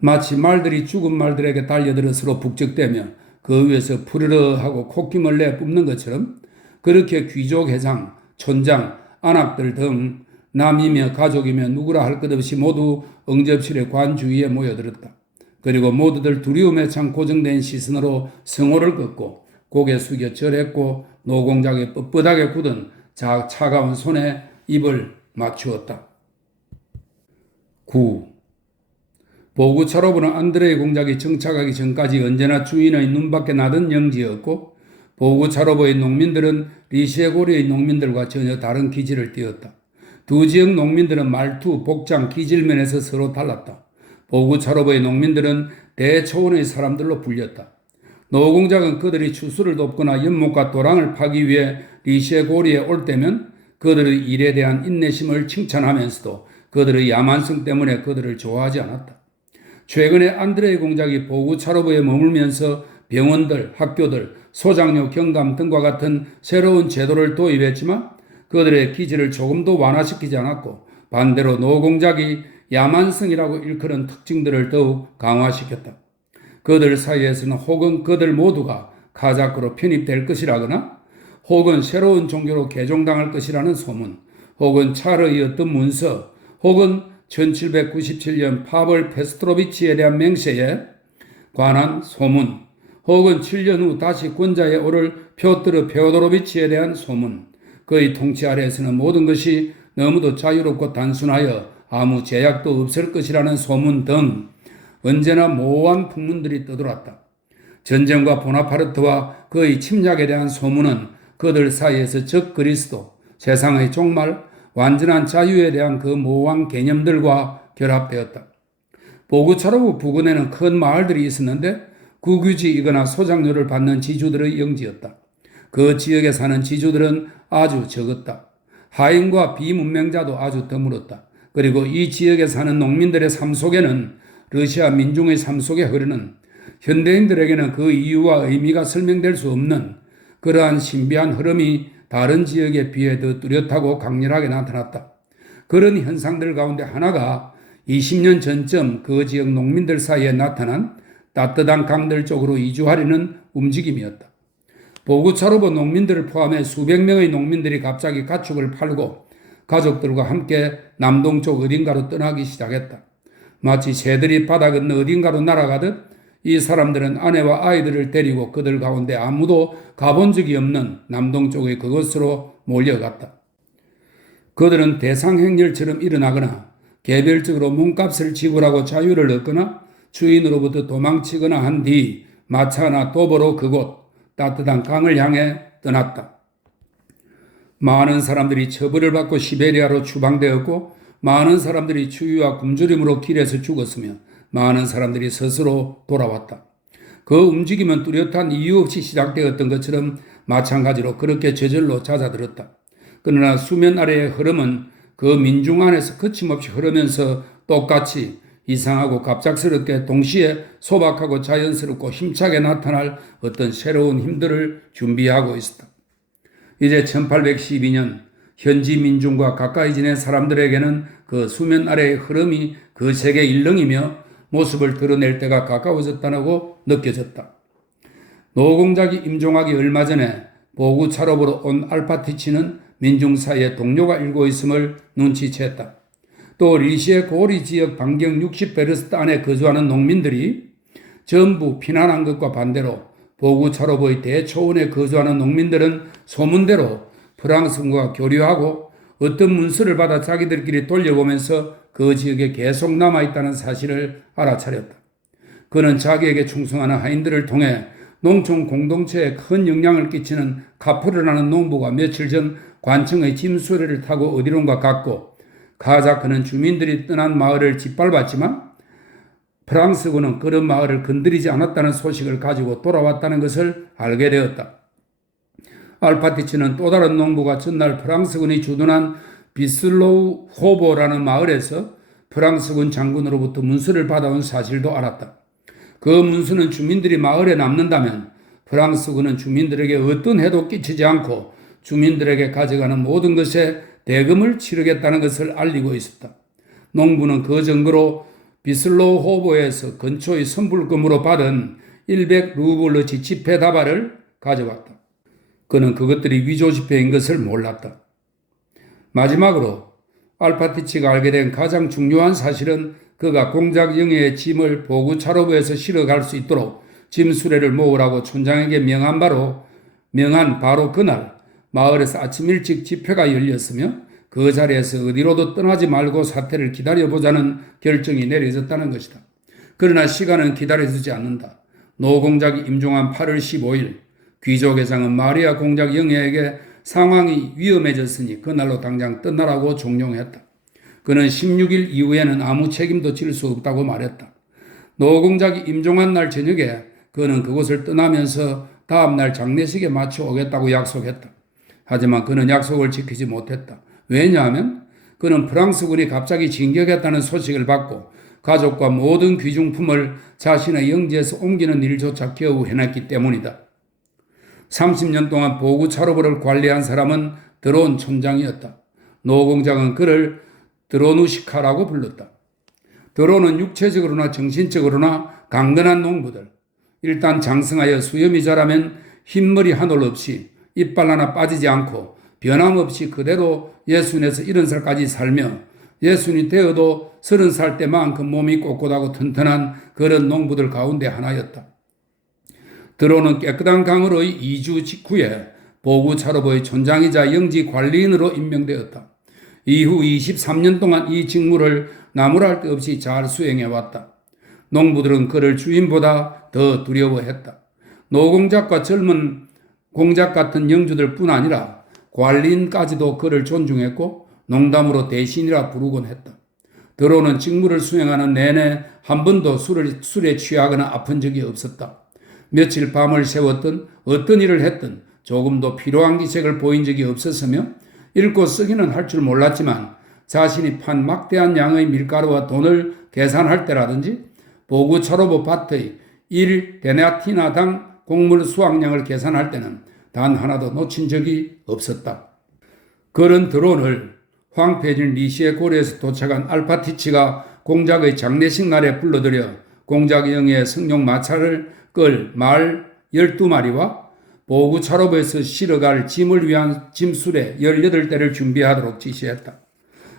마치 말들이 죽은 말들에게 달려들어 서로 북적대며 그 위에서 푸르르 하고 콧김을 내뿜는 것처럼 그렇게 귀족 회장, 촌장, 안악들 등 남이며 가족이며 누구라 할 것 없이 모두 응접실의 관 주위에 모여들었다. 그리고 모두들 두려움에 찬 고정된 시선으로 성호를 걷고 고개 숙여 절했고 노공작의 뻣뻣하게 굳은 차가운 손에 입을 맞추었다. 9. 보구차로부는 안드레이 공작이 정착하기 전까지 언제나 주인의 눈밖에 나던 영지였고 보구차로부의 농민들은 리시에고리의 농민들과 전혀 다른 기질을 띠었다. 두 지역 농민들은 말투, 복장, 기질면에서 서로 달랐다. 보구차로부의 농민들은 대초원의 사람들로 불렸다. 노공작은 그들이 추수를 돕거나 연못과 도랑을 파기 위해 리시에고리에 올 때면 그들의 일에 대한 인내심을 칭찬하면서도 그들의 야만성 때문에 그들을 좋아하지 않았다. 최근에 안드레이 공작이 보구차로부에 머물면서 병원들, 학교들, 소장료 경감 등과 같은 새로운 제도를 도입했지만 그들의 기질을 조금도 완화시키지 않았고 반대로 노공작이 야만성이라고 일컬은 특징들을 더욱 강화시켰다. 그들 사이에서는 혹은 그들 모두가 카자크로 편입될 것이라거나 혹은 새로운 종교로 개종당할 것이라는 소문, 혹은 차르의 어떤 문서, 혹은 1797년 파벌 페스트로비치에 대한 맹세에 관한 소문, 혹은 7년 후 다시 권좌에 오를 표트르 페오도로비치에 대한 소문, 그의 통치 아래에서는 모든 것이 너무도 자유롭고 단순하여 아무 제약도 없을 것이라는 소문 등 언제나 모호한 풍문들이 떠돌았다. 전쟁과 보나파르트와 그의 침략에 대한 소문은 그들 사이에서 적 그리스도, 세상의 종말, 완전한 자유에 대한 그 모호한 개념들과 결합되었다. 보구차로부 부근에는 큰 마을들이 있었는데 국유지이거나 소장료를 받는 지주들의 영지였다. 그 지역에 사는 지주들은 아주 적었다. 하인과 비문명자도 아주 드물었다. 그리고 이 지역에 사는 농민들의 삶 속에는 러시아 민중의 삶 속에 흐르는 현대인들에게는 그 이유와 의미가 설명될 수 없는 그러한 신비한 흐름이 다른 지역에 비해 더 뚜렷하고 강렬하게 나타났다. 그런 현상들 가운데 하나가 20년 전쯤 그 지역 농민들 사이에 나타난 따뜻한 강들 쪽으로 이주하려는 움직임이었다. 보구차로보 농민들을 포함해 수백 명의 농민들이 갑자기 가축을 팔고 가족들과 함께 남동쪽 어딘가로 떠나기 시작했다. 마치 새들이 바다 건너 어딘가로 날아가듯 이 사람들은 아내와 아이들을 데리고 그들 가운데 아무도 가본 적이 없는 남동쪽의 그곳으로 몰려갔다. 그들은 대상행렬처럼 일어나거나 개별적으로 몸값을 지불하고 자유를 얻거나 주인으로부터 도망치거나 한 뒤 마차나 도보로 그곳 따뜻한 강을 향해 떠났다. 많은 사람들이 처벌을 받고 시베리아로 추방되었고 많은 사람들이 추위와 굶주림으로 길에서 죽었으며 많은 사람들이 스스로 돌아왔다. 그 움직임은 뚜렷한 이유 없이 시작되었던 것처럼 마찬가지로 그렇게 저절로 잦아들었다. 그러나 수면 아래의 흐름은 그 민중 안에서 거침없이 흐르면서 똑같이 이상하고 갑작스럽게 동시에 소박하고 자연스럽고 힘차게 나타날 어떤 새로운 힘들을 준비하고 있었다. 이제 1812년 현지 민중과 가까이 지낸 사람들에게는 그 수면 아래의 흐름이 그 세계 일렁이며 모습을 드러낼 때가 가까워졌다고 느껴졌다. 노공작이 임종하기 얼마 전에 보구차로보로 온 알파티치는 민중 사이에 동료가 일고 있음을 눈치챘다. 또 리시의 고리 지역 반경 60베르스트 안에 거주하는 농민들이 전부 피난한 것과 반대로 보구차로보의 대초원에 거주하는 농민들은 소문대로 프랑스군과 교류하고 어떤 문서를 받아 자기들끼리 돌려보면서 그 지역에 계속 남아있다는 사실을 알아차렸다. 그는 자기에게 충성하는 하인들을 통해 농촌 공동체에 큰 영향을 끼치는 카프르라는 농부가 며칠 전 관청의 짐수레를 타고 어디론가 갔고 가자크는 주민들이 떠난 마을을 짓밟았지만 프랑스군은 그런 마을을 건드리지 않았다는 소식을 가지고 돌아왔다는 것을 알게 되었다. 알파티치는 또 다른 농부가 전날 프랑스군이 주둔한 비슬로우 호보라는 마을에서 프랑스군 장군으로부터 문서를 받아온 사실도 알았다. 그 문서는 주민들이 마을에 남는다면 프랑스군은 주민들에게 어떤 해도 끼치지 않고 주민들에게 가져가는 모든 것에 대금을 치르겠다는 것을 알리고 있었다. 농부는 그 증거로 비슬로우 호보에서 근초의 선불금으로 받은 100루블러치 지폐 다발을 가져왔다. 그는 그것들이 위조 지폐인 것을 몰랐다. 마지막으로 알파티치가 알게 된 가장 중요한 사실은 그가 공작 영예의 짐을 보구차로부에서 실어갈 수 있도록 짐 수레를 모으라고 촌장에게 명한 바로 그날 마을에서 아침 일찍 집회가 열렸으며 그 자리에서 어디로도 떠나지 말고 사태를 기다려보자는 결정이 내려졌다는 것이다. 그러나 시간은 기다려주지 않는다. 노공작이 임종한 8월 15일 귀족회장은 마리아 공작 영예에게 상황이 위험해졌으니 그날로 당장 떠나라고 종용했다. 그는 16일 이후에는 아무 책임도 질 수 없다고 말했다. 노공작이 임종한 날 저녁에 그는 그곳을 떠나면서 다음날 장례식에 맞춰 오겠다고 약속했다. 하지만 그는 약속을 지키지 못했다. 왜냐하면 그는 프랑스군이 갑자기 진격했다는 소식을 받고 가족과 모든 귀중품을 자신의 영지에서 옮기는 일조차 겨우 해냈기 때문이다. 30년 동안 보구차로부를 관리한 사람은 드론 촌장이었다. 노공장은 그를 드로누시카라고 불렀다. 드론은 육체적으로나 정신적으로나 강건한 농부들. 일단 장성하여 수염이 자라면 흰머리 한 올 없이 이빨 하나 빠지지 않고 변함없이 그대로 60에서 70살까지 살며 60이 되어도 30살 때만큼 몸이 꼿꼿하고 튼튼한 그런 농부들 가운데 하나였다. 드론은 깨끗한 강으로의 이주 직후에 보구차로보의 촌장이자 영지 관리인으로 임명되었다. 이후 23년 동안 이 직무를 나무랄 데 없이 잘 수행해왔다. 농부들은 그를 주인보다 더 두려워했다. 노공작과 젊은 공작 같은 영주들 뿐 아니라 관리인까지도 그를 존중했고 농담으로 대신이라 부르곤 했다. 드론은 직무를 수행하는 내내 한 번도 술에 취하거나 아픈 적이 없었다. 며칠 밤을 새웠든 어떤 일을 했든 조금도 피로한 기색을 보인 적이 없었으며 읽고 쓰기는 할 줄 몰랐지만 자신이 판 막대한 양의 밀가루와 돈을 계산할 때라든지 보구차로보 밭의 1데나티나당 곡물 수확량을 계산할 때는 단 하나도 놓친 적이 없었다. 그런 드론을 황폐해진 리시의 고리에서 도착한 알파티치가 공작의 장례식 날에 불러들여 공작영의 성룡 마차를 끌 말 12마리와 보구차로부에서 실어갈 짐을 위한 짐수레 18대를 준비하도록 지시했다.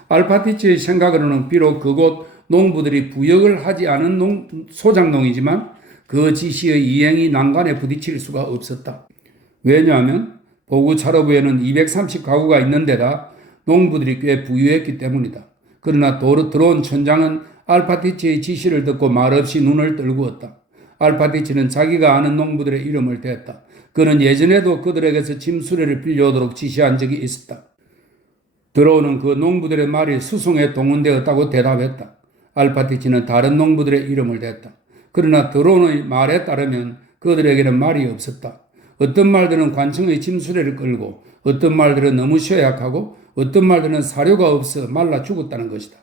알파티치의 생각으로는 비록 그곳 농부들이 부역을 하지 않은 소작농이지만 그 지시의 이행이 난관에 부딪힐 수가 없었다. 왜냐하면 보구차로부에는 230가구가 있는 데다 농부들이 꽤 부유했기 때문이다. 그러나 들어온 촌장은 알파티치의 지시를 듣고 말없이 눈을 떨구었다. 알파티치는 자기가 아는 농부들의 이름을 댔다. 그는 예전에도 그들에게서 짐수레를 빌려오도록 지시한 적이 있었다. 들어오는 그 농부들의 말이 수송에 동원되었다고 대답했다. 알파티치는 다른 농부들의 이름을 댔다. 그러나 들어오는 말에 따르면 그들에게는 말이 없었다. 어떤 말들은 관청의 짐수레를 끌고 어떤 말들은 너무 쇠약하고 어떤 말들은 사료가 없어 말라 죽었다는 것이다.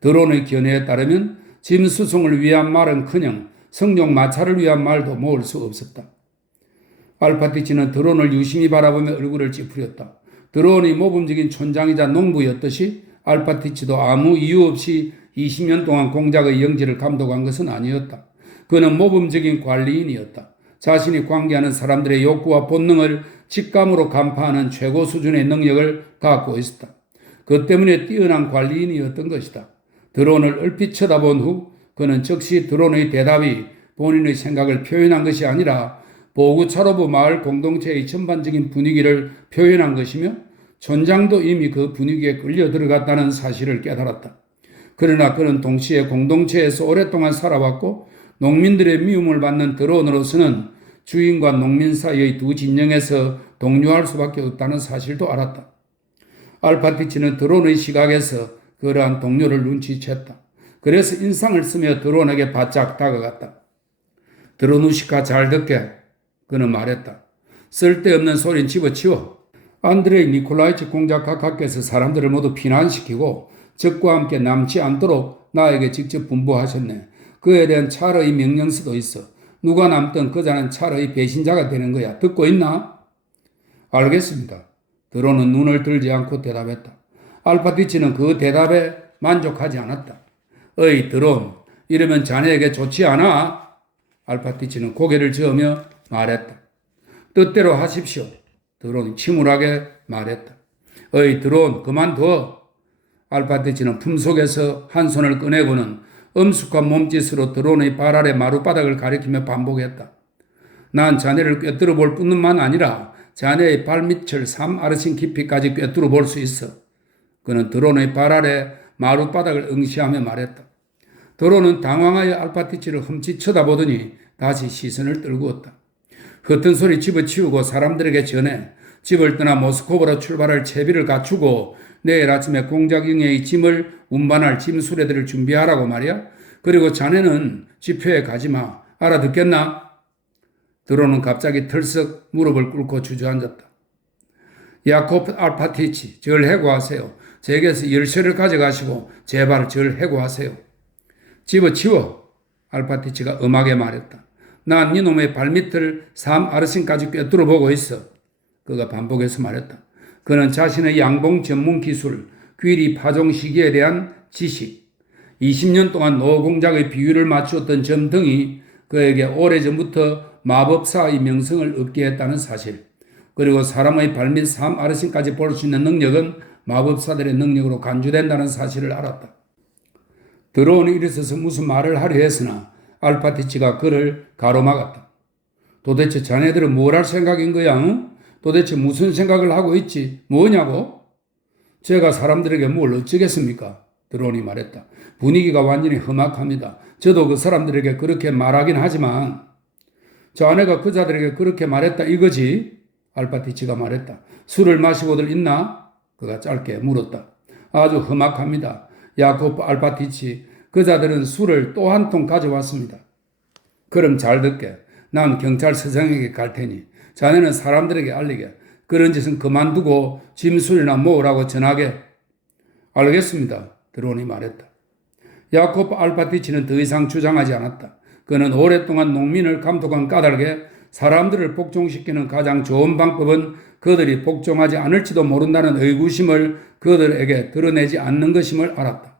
드론의 견해에 따르면 짐 수송을 위한 말은커녕 성룡 마차를 위한 말도 모을 수 없었다. 알파티치는 드론을 유심히 바라보며 얼굴을 찌푸렸다. 드론이 모범적인 촌장이자 농부였듯이 알파티치도 아무 이유 없이 20년 동안 공작의 영지를 감독한 것은 아니었다. 그는 모범적인 관리인이었다. 자신이 관계하는 사람들의 욕구와 본능을 직감으로 간파하는 최고 수준의 능력을 갖고 있었다. 그 때문에 뛰어난 관리인이었던 것이다. 드론을 얼핏 쳐다본 후 그는 즉시 드론의 대답이 본인의 생각을 표현한 것이 아니라 보구차로부 마을 공동체의 전반적인 분위기를 표현한 것이며 촌장도 이미 그 분위기에 끌려 들어갔다는 사실을 깨달았다. 그러나 그는 동시에 공동체에서 오랫동안 살아왔고 농민들의 미움을 받는 드론으로서는 주인과 농민 사이의 두 진영에서 동요할 수밖에 없다는 사실도 알았다. 알파티치는 드론의 시각에서 그러한 동료를 눈치챘다. 그래서 인상을 쓰며 드론에게 바짝 다가갔다. 드로누시카 잘 듣게 그는 말했다. 쓸데없는 소린 집어치워. 안드레이 니콜라이치 공작 각하께서 사람들을 모두 피난시키고 적과 함께 남지 않도록 나에게 직접 분부하셨네. 그에 대한 찰의 명령서도 있어. 누가 남든 그자는 찰의 배신자가 되는 거야. 듣고 있나? 알겠습니다. 드론은 눈을 들지 않고 대답했다. 알파티치는 그 대답에 만족하지 않았다. 어이 드론, 이러면 자네에게 좋지 않아? 알파티치는 고개를 저으며 말했다. 뜻대로 하십시오. 드론이 침울하게 말했다. 어이 드론, 그만둬. 알파티치는 품속에서 한 손을 꺼내고는 엄숙한 몸짓으로 드론의 발 아래 마룻바닥을 가리키며 반복했다. 난 자네를 꿰뚫어 볼 뿐만 아니라 자네의 발밑을 3아르신 깊이까지 꿰뚫어 볼 수 있어. 그는 드론의 발 아래 마룻바닥을 응시하며 말했다. 드론은 당황하여 알파티치를 흠칫 쳐다보더니 다시 시선을 떨구었다. 흩은 소리 집어치우고 사람들에게 전해 집을 떠나 모스코바로 출발할 채비를 갖추고 내일 아침에 공작영의 짐을 운반할 짐 수레들을 준비하라고 말이야. 그리고 자네는 집회에 가지마. 알아듣겠나? 드론은 갑자기 털썩 무릎을 꿇고 주저앉았다. 야코프 알파티치, 절 해고하세요. 제게서 열쇠를 가져가시고 제발 절 해고하세요. 집어치워. 알파티치가 엄하게 말했다. 난 이놈의 발밑을 3아르신까지 꿰뚫어 보고 있어. 그가 반복해서 말했다. 그는 자신의 양봉 전문 기술, 귀리 파종 시기에 대한 지식, 20년 동안 노공작의 비율을 맞추었던 점 등이 그에게 오래전부터 마법사의 명성을 얻게 했다는 사실, 그리고 사람의 발밑 3아르신까지 볼 수 있는 능력은 마법사들의 능력으로 간주된다는 사실을 알았다. 드론이 일어서서 무슨 말을 하려 했으나 알파티치가 그를 가로막았다. 도대체 자네들은 뭘 할 생각인 거야? 응? 도대체 무슨 생각을 하고 있지? 뭐냐고? 제가 사람들에게 뭘 어쩌겠습니까? 드론이 말했다. 분위기가 완전히 험악합니다. 저도 그 사람들에게 그렇게 말하긴 하지만 자네가 그자들에게 그렇게 말했다 이거지? 알파티치가 말했다. 술을 마시고들 있나? 그가 짧게 물었다. 아주 험악합니다. 야코프 알파티치, 그자들은 술을 또 한 통 가져왔습니다. 그럼 잘 듣게. 난 경찰서장에게 갈 테니 자네는 사람들에게 알리게. 그런 짓은 그만두고 짐술이나 모으라고 전하게. 알겠습니다. 드론이 말했다. 야코프 알파티치는 더 이상 주장하지 않았다. 그는 오랫동안 농민을 감독한 까닭에 사람들을 복종시키는 가장 좋은 방법은 그들이 복종하지 않을지도 모른다는 의구심을 그들에게 드러내지 않는 것임을 알았다.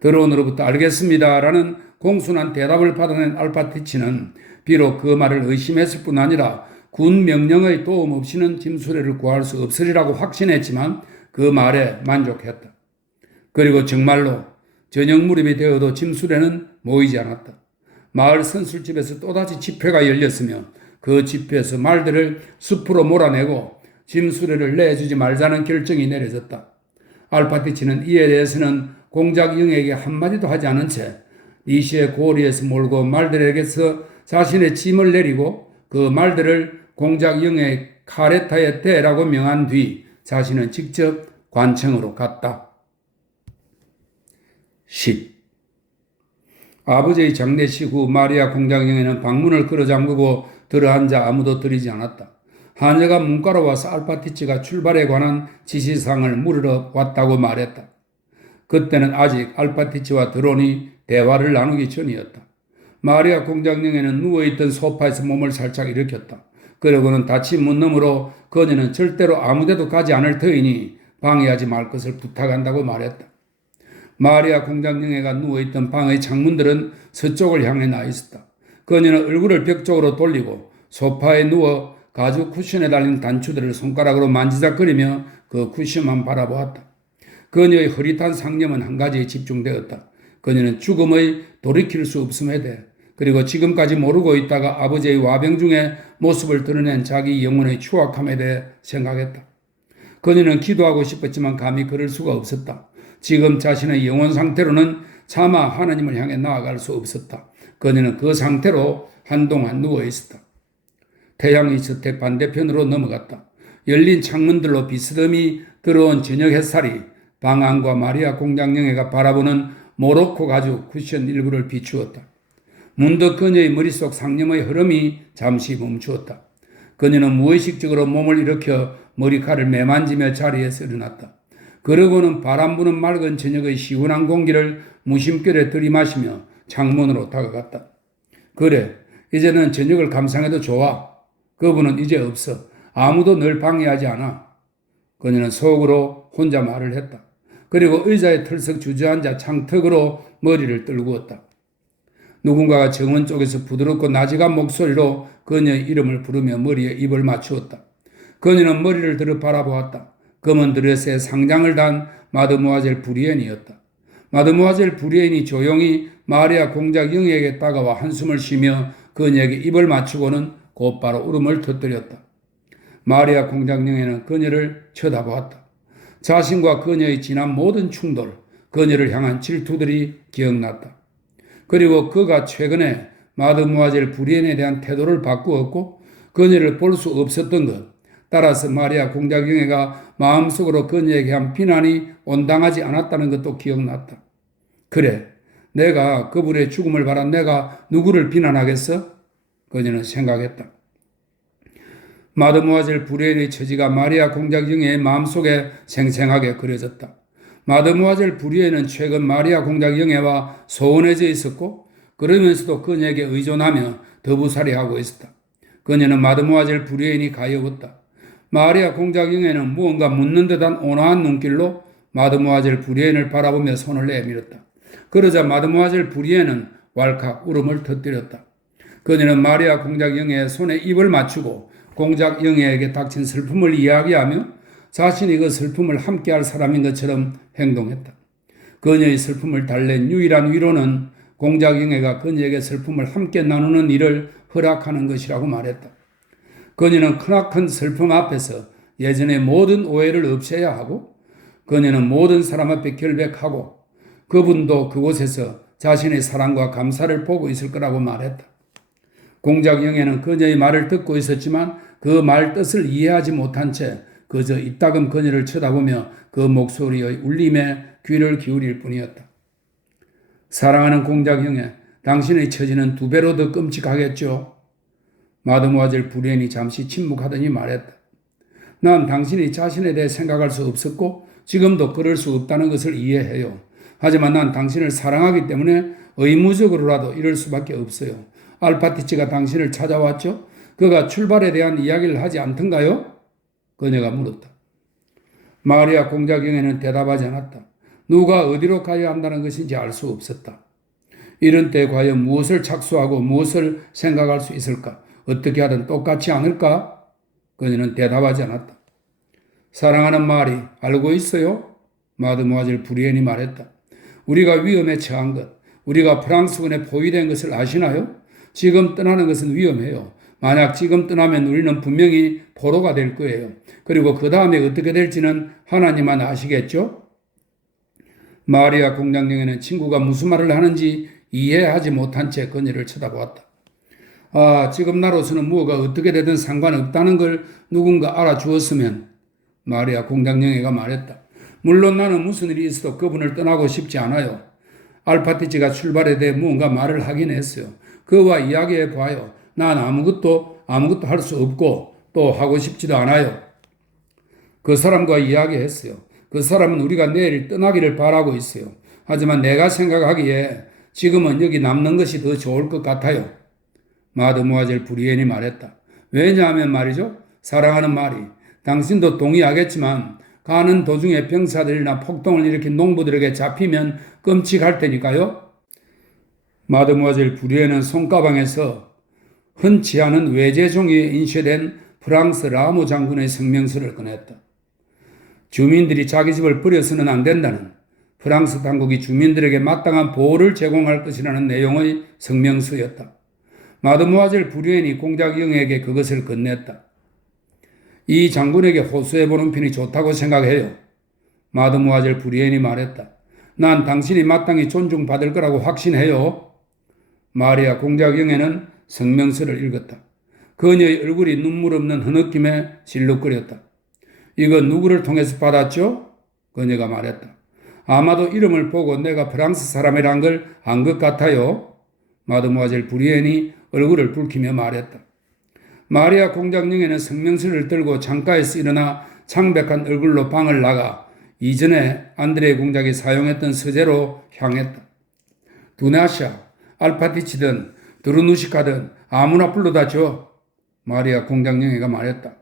드론으로부터 알겠습니다라는 공순한 대답을 받아낸 알파티치는 비록 그 말을 의심했을 뿐 아니라 군 명령의 도움 없이는 짐수레를 구할 수 없으리라고 확신했지만 그 말에 만족했다. 그리고 정말로 저녁 무렵이 되어도 짐수레는 모이지 않았다. 마을 선술집에서 또다시 집회가 열렸으며 그 집회에서 말들을 숲으로 몰아내고 짐수레를 내주지 말자는 결정이 내려졌다. 알파티치는 이에 대해서는 공작영에게 한마디도 하지 않은 채 리시의 고리에서 몰고 말들에게서 자신의 짐을 내리고 그 말들을 공작영의 카레타에 대라고 명한 뒤 자신은 직접 관청으로 갔다. 10. 아버지의 장례식 후 마리아 공작영에는 방문을 끌어잠그고 들어앉아 아무도 들이지 않았다. 하녀가 문가로 와서 알파티치가 출발에 관한 지시사항을 물으러 왔다고 말했다. 그때는 아직 알파티치와 드론이 대화를 나누기 전이었다. 마리아 공작영에는 누워있던 소파에서 몸을 살짝 일으켰다. 그러고는 닫힌 문 너머로 그녀는 절대로 아무데도 가지 않을 터이니 방해하지 말 것을 부탁한다고 말했다. 마리아 공작영애가 누워있던 방의 창문들은 서쪽을 향해 나 있었다. 그녀는 얼굴을 벽 쪽으로 돌리고 소파에 누워 가죽 쿠션에 달린 단추들을 손가락으로 만지작거리며 그 쿠션만 바라보았다. 그녀의 흐릿한 상념은 한 가지에 집중되었다. 그녀는 죽음의 돌이킬 수 없음에 대해 그리고 지금까지 모르고 있다가 아버지의 와병 중에 모습을 드러낸 자기 영혼의 추악함에 대해 생각했다. 그녀는 기도하고 싶었지만 감히 그럴 수가 없었다. 지금 자신의 영혼 상태로는 차마 하나님을 향해 나아갈 수 없었다. 그녀는 그 상태로 한동안 누워 있었다. 태양이 저택 반대편으로 넘어갔다. 열린 창문들로 비스듬히 들어온 저녁 햇살이 방 안과 마리아 공작영애가 바라보는 모로코 가죽 쿠션 일부를 비추었다. 문득 그녀의 머릿속 상념의 흐름이 잠시 멈추었다. 그녀는 무의식적으로 몸을 일으켜 머리칼을 매만지며 자리에서 일어났다. 그러고는 바람 부는 맑은 저녁의 시원한 공기를 무심결에 들이마시며 창문으로 다가갔다. 그래, 이제는 저녁을 감상해도 좋아. 그분은 이제 없어. 아무도 널 방해하지 않아. 그녀는 속으로 혼자 말을 했다. 그리고 의자에 털썩 주저앉아 창턱으로 머리를 떨구었다. 누군가가 정원 쪽에서 부드럽고 나직한 목소리로 그녀의 이름을 부르며 머리에 입을 맞추었다. 그녀는 머리를 들어 바라보았다. 검은 드레스에 상장을 단 마드모아젤 부리엔이었다. 마드모아젤 부리엔이 조용히 마리아 공작영애에게 다가와 한숨을 쉬며 그녀에게 입을 맞추고는 곧바로 울음을 터뜨렸다. 마리아 공작영애는 그녀를 쳐다보았다. 자신과 그녀의 지난 모든 충돌, 그녀를 향한 질투들이 기억났다. 그리고 그가 최근에 마드모아젤 부리엔에 대한 태도를 바꾸었고 그녀를 볼 수 없었던 것, 따라서 마리아 공작영애가 마음속으로 그녀에게 한 비난이 온당하지 않았다는 것도 기억났다. 그래, 내가 그분의 죽음을 바란 내가 누구를 비난하겠어? 그녀는 생각했다. 마드모아젤 부리엔의 처지가 마리아 공작영애의 마음속에 생생하게 그려졌다. 마드모아젤 부리엔은 최근 마리아 공작영애와 소원해져 있었고 그러면서도 그녀에게 의존하며 더부살이하고 있었다. 그녀는 마드모아젤 부리엔이 가여웠다. 마리아 공작영애는 무언가 묻는 듯한 온화한 눈길로 마드모아젤 부리엔을 바라보며 손을 내밀었다. 그러자 마드모아젤 부리엔은 왈칵 울음을 터뜨렸다. 그녀는 마리아 공작영애의 손에 입을 맞추고 공작영애에게 닥친 슬픔을 이야기하며 자신이 그 슬픔을 함께할 사람인 것처럼 행동했다. 그녀의 슬픔을 달랜 유일한 위로는 공작영애가 그녀에게 슬픔을 함께 나누는 일을 허락하는 것이라고 말했다. 그녀는 크나큰 슬픔 앞에서 예전의 모든 오해를 없애야 하고 그녀는 모든 사람 앞에 결백하고 그분도 그곳에서 자신의 사랑과 감사를 보고 있을 거라고 말했다. 공작영애는 그녀의 말을 듣고 있었지만 그 말 뜻을 이해하지 못한 채 그저 이따금 그녀를 쳐다보며 그 목소리의 울림에 귀를 기울일 뿐이었다. 사랑하는 공작영애, 당신의 처지는 2배로 더 끔찍하겠죠? 마드모아젤 부리엔이 잠시 침묵하더니 말했다. 난 당신이 자신에 대해 생각할 수 없었고 지금도 그럴 수 없다는 것을 이해해요. 하지만 난 당신을 사랑하기 때문에 의무적으로라도 이럴 수밖에 없어요. 알파티치가 당신을 찾아왔죠? 그가 출발에 대한 이야기를 하지 않던가요? 그녀가 물었다. 마리아 공작영애는 대답하지 않았다. 누가 어디로 가야 한다는 것인지 알 수 없었다. 이런 때 과연 무엇을 착수하고 무엇을 생각할 수 있을까? 어떻게 하든 똑같지 않을까? 그녀는 대답하지 않았다. 사랑하는 말이 알고 있어요? 마드모아젤 브리엔이 말했다. 우리가 위험에 처한 것, 우리가 프랑스군에 포위된 것을 아시나요? 지금 떠나는 것은 위험해요. 만약 지금 떠나면 우리는 분명히 포로가 될 거예요. 그리고 그 다음에 어떻게 될지는 하나님만 아시겠죠? 마리아 공장장에는 친구가 무슨 말을 하는지 이해하지 못한 채 그녀를 쳐다보았다. 지금 나로서는 무엇가 어떻게 되든 상관없다는 걸 누군가 알아주었으면 마리아 공장장애가 말했다. 물론 나는 무슨 일이 있어도 그분을 떠나고 싶지 않아요. 알파티치가 출발에 대해 무언가 말을 하긴 했어요. 그와 이야기해 봐요. 난 아무것도 할 수 없고 또 하고 싶지도 않아요. 그 사람과 이야기했어요. 그 사람은 우리가 내일 떠나기를 바라고 있어요. 하지만 내가 생각하기에 지금은 여기 남는 것이 더 좋을 것 같아요. 마드모아젤 브리엔이 말했다. 왜냐하면 말이죠. 사랑하는 말이 당신도 동의하겠지만 가는 도중에 병사들이나 폭동을 일으킨 농부들에게 잡히면 끔찍할 테니까요. 마드모아젤 브리엔은 손가방에서 흔치 않은 외제 종이에 인쇄된 프랑스 라모 장군의 성명서를 꺼냈다. 주민들이 자기 집을 버려서는 안 된다는 프랑스 당국이 주민들에게 마땅한 보호를 제공할 것이라는 내용의 성명서였다. 마드모아젤 브리엔이 공작영에게 그것을 건넸다. 이 장군에게 호소해보는 편이 좋다고 생각해요. 마드모아젤 브리엔이 말했다. 난 당신이 마땅히 존중받을 거라고 확신해요. 마리아 공작영에는 성명서를 읽었다. 그녀의 얼굴이 눈물 없는 흐느낌에 실룩거렸다. 이건 누구를 통해서 받았죠? 그녀가 말했다. 아마도 이름을 보고 내가 프랑스 사람이란 걸 안 것 같아요. 마드모아젤 브리엔이 얼굴을 붉히며 말했다. 마리아 공작영에는 성명서를 들고 창가에서 일어나 창백한 얼굴로 방을 나가 이전에 안드레 공작이 사용했던 서재로 향했다. 두나샤, 알파티치든 드루누시카든 아무나 불러다 줘. 마리아 공작영애가 말했다.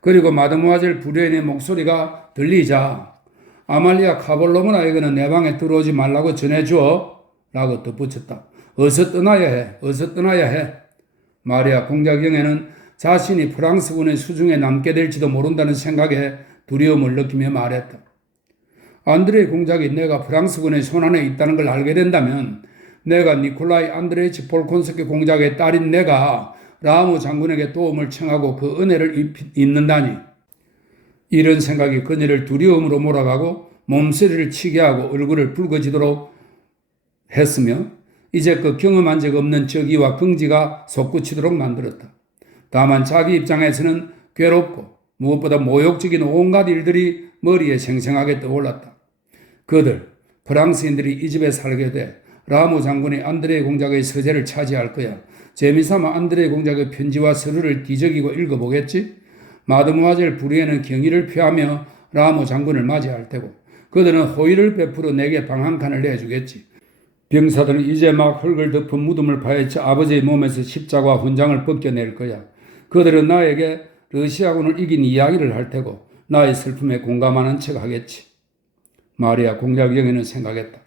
그리고 마드모아젤 브리엔의 목소리가 들리자 아말리아 카볼로모나에게는 내 방에 들어오지 말라고 전해줘 라고 덧붙였다. 어서 떠나야 해. 마리아 공작영애는 자신이 프랑스군의 수중에 남게 될지도 모른다는 생각에 두려움을 느끼며 말했다. 안드레 공작이 내가 프랑스군의 손안에 있다는 걸 알게 된다면 내가 니콜라이 안드레이치 폴콘스키 공작의 딸인 내가 라모 장군에게 도움을 청하고 그 은혜를 입는다니. 이런 생각이 그녀를 두려움으로 몰아가고 몸서리를 치게 하고 얼굴을 붉어지도록 했으며 이제껏 경험한 적 없는 적의와 긍지가 솟구치도록 만들었다. 다만 자기 입장에서는 괴롭고 무엇보다 모욕적인 온갖 일들이 머리에 생생하게 떠올랐다. 그들, 프랑스인들이 이 집에 살게 돼 라모 장군이 안드레 공작의 서재를 차지할 거야. 재미삼아 안드레 공작의 편지와 서류를 뒤적이고 읽어보겠지? 마드모아젤 브리엔은 경의를 표하며 라모 장군을 맞이할 테고 그들은 호의를 베풀어 내게 방 한 칸을 내주겠지. 병사들은 이제 막 흙을 덮은 무덤을 파헤쳐 아버지의 몸에서 십자가와 훈장을 벗겨낼 거야. 그들은 나에게 러시아군을 이긴 이야기를 할 테고 나의 슬픔에 공감하는 척 하겠지. 마리아 공작영애는 생각했다.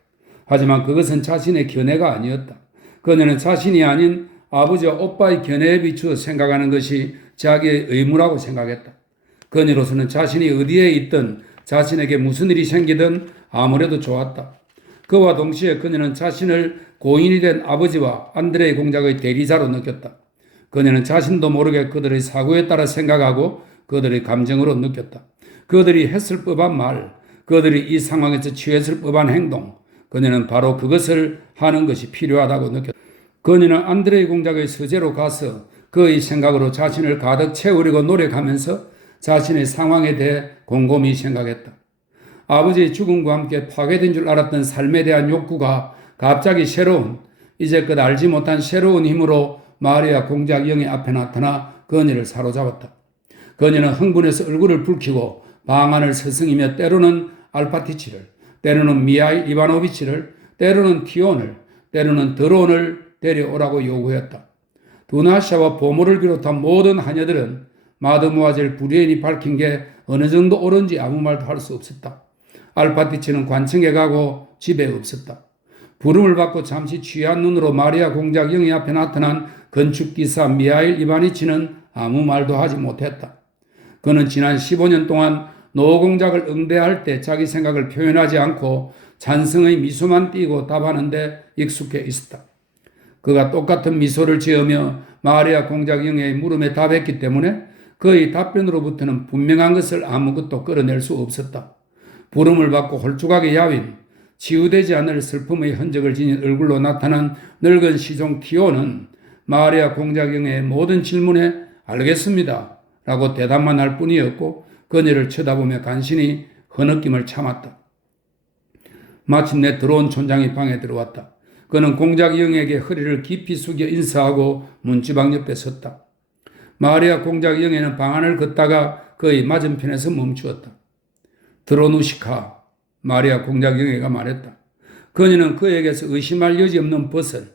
하지만 그것은 자신의 견해가 아니었다. 그녀는 자신이 아닌 아버지와 오빠의 견해에 비추어 생각하는 것이 자기의 의무라고 생각했다. 그녀로서는 자신이 어디에 있든 자신에게 무슨 일이 생기든 아무래도 좋았다. 그와 동시에 그녀는 자신을 고인이 된 아버지와 안드레 공작의 대리자로 느꼈다. 그녀는 자신도 모르게 그들의 사고에 따라 생각하고 그들의 감정으로 느꼈다. 그들이 했을 법한 말, 그들이 이 상황에서 취했을 법한 행동, 그녀는 바로 그것을 하는 것이 필요하다고 느꼈다. 그녀는 안드레 공작의 서재로 가서 그의 생각으로 자신을 가득 채우려고 노력하면서 자신의 상황에 대해 곰곰이 생각했다. 아버지의 죽음과 함께 파괴된 줄 알았던 삶에 대한 욕구가 갑자기 새로운, 이제껏 알지 못한 새로운 힘으로 마리아 공작영애 앞에 나타나 그녀를 사로잡았다. 그녀는 흥분해서 얼굴을 붉히고 방 안을 서성이며 때로는 알파티치를, 때로는 미하일 이바노비치를, 때로는 티온을, 때로는 드론을 데려오라고 요구했다. 두나샤와 보모를 비롯한 모든 하녀들은 마드모아젤 브리엔이 밝힌 게 어느 정도 옳은지 아무 말도 할 수 없었다. 알파티치는 관청에 가고 집에 없었다. 부름을 받고 잠시 취한 눈으로 마리아 공작 영예 앞에 나타난 건축기사 미하일 이바니치는 아무 말도 하지 못했다. 그는 지난 15년 동안 노공작을 응대할 때 자기 생각을 표현하지 않고 찬성의 미소만 띠고 답하는데 익숙해 있었다. 그가 똑같은 미소를 지으며 마리아 공작 영예의 물음에 답했기 때문에 그의 답변으로부터는 분명한 것을 아무것도 끌어낼 수 없었다. 부름을 받고 홀쭉하게 야윈, 치유되지 않을 슬픔의 흔적을 지닌 얼굴로 나타난 늙은 시종 티오는 마리아 공작 영예의 모든 질문에 알겠습니다 라고 대답만 할 뿐이었고 그녀를 쳐다보며 간신히 흐느낌을 참았다. 마침내 들어온 촌장이 방에 들어왔다. 그는 공작 영예에게 허리를 깊이 숙여 인사하고 문지방 옆에 섰다. 마리아 공작 영예는 방 안을 걷다가 그의 맞은편에서 멈추었다. 드로누시카, 마리아 공작 영예가 말했다. 그녀는 그에게서 의심할 여지 없는 벗을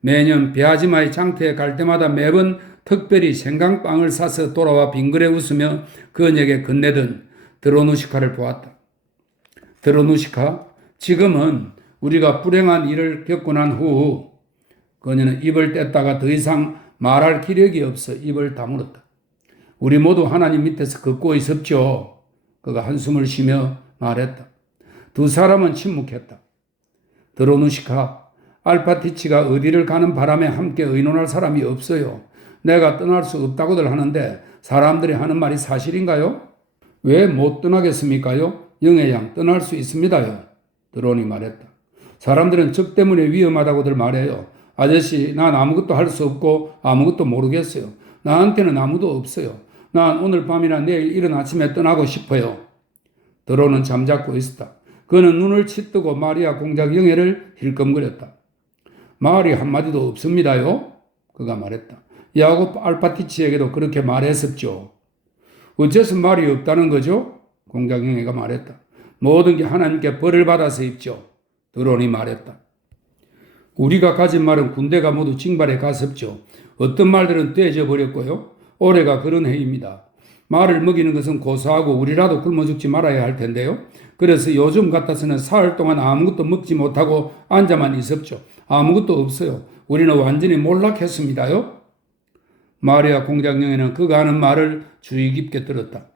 매년 베아지마의 장터에 갈 때마다 매번 특별히 생강빵을 사서 돌아와 빙그레 웃으며 그녀에게 건네던 드로누시카를 보았다. 드로누시카, 지금은 우리가 불행한 일을 겪고 난 후 그녀는 입을 뗐다가 더 이상 말할 기력이 없어 입을 다물었다. 우리 모두 하나님 밑에서 걷고 있었죠. 그가 한숨을 쉬며 말했다. 두 사람은 침묵했다. 드로누시카, 알파티치가 어디를 가는 바람에 함께 의논할 사람이 없어요. 내가 떠날 수 없다고들 하는데 사람들이 하는 말이 사실인가요? 왜 못 떠나겠습니까요? 영예양 떠날 수 있습니다요. 드론이 말했다. 사람들은 적 때문에 위험하다고들 말해요. 아저씨, 난 아무것도 할 수 없고 아무것도 모르겠어요. 나한테는 아무도 없어요. 난 오늘 밤이나 내일 이른 아침에 떠나고 싶어요. 드론은 잠자고 있었다. 그는 눈을 치뜨고 마리아 공작 영예를 힐끔거렸다. 말이 한마디도 없습니다요. 그가 말했다. 야곱 알파티치에게도 그렇게 말했었죠. 어째서 말이 없다는 거죠? 공작 영예가 말했다. 모든 게 하나님께 벌을 받아서 입죠. 드론이 말했다. 우리가 가진 말은 군대가 모두 징발에 갔었죠. 어떤 말들은 떼져버렸고요. 올해가 그런 해입니다. 말을 먹이는 것은 고사하고 우리라도 굶어 죽지 말아야 할 텐데요. 그래서 요즘 같아서는 사흘 동안 아무것도 먹지 못하고 앉아만 있었죠. 아무것도 없어요. 우리는 완전히 몰락했습니다요. 마리아 공작 영예는 그가 하는 말을 주의 깊게 들었다.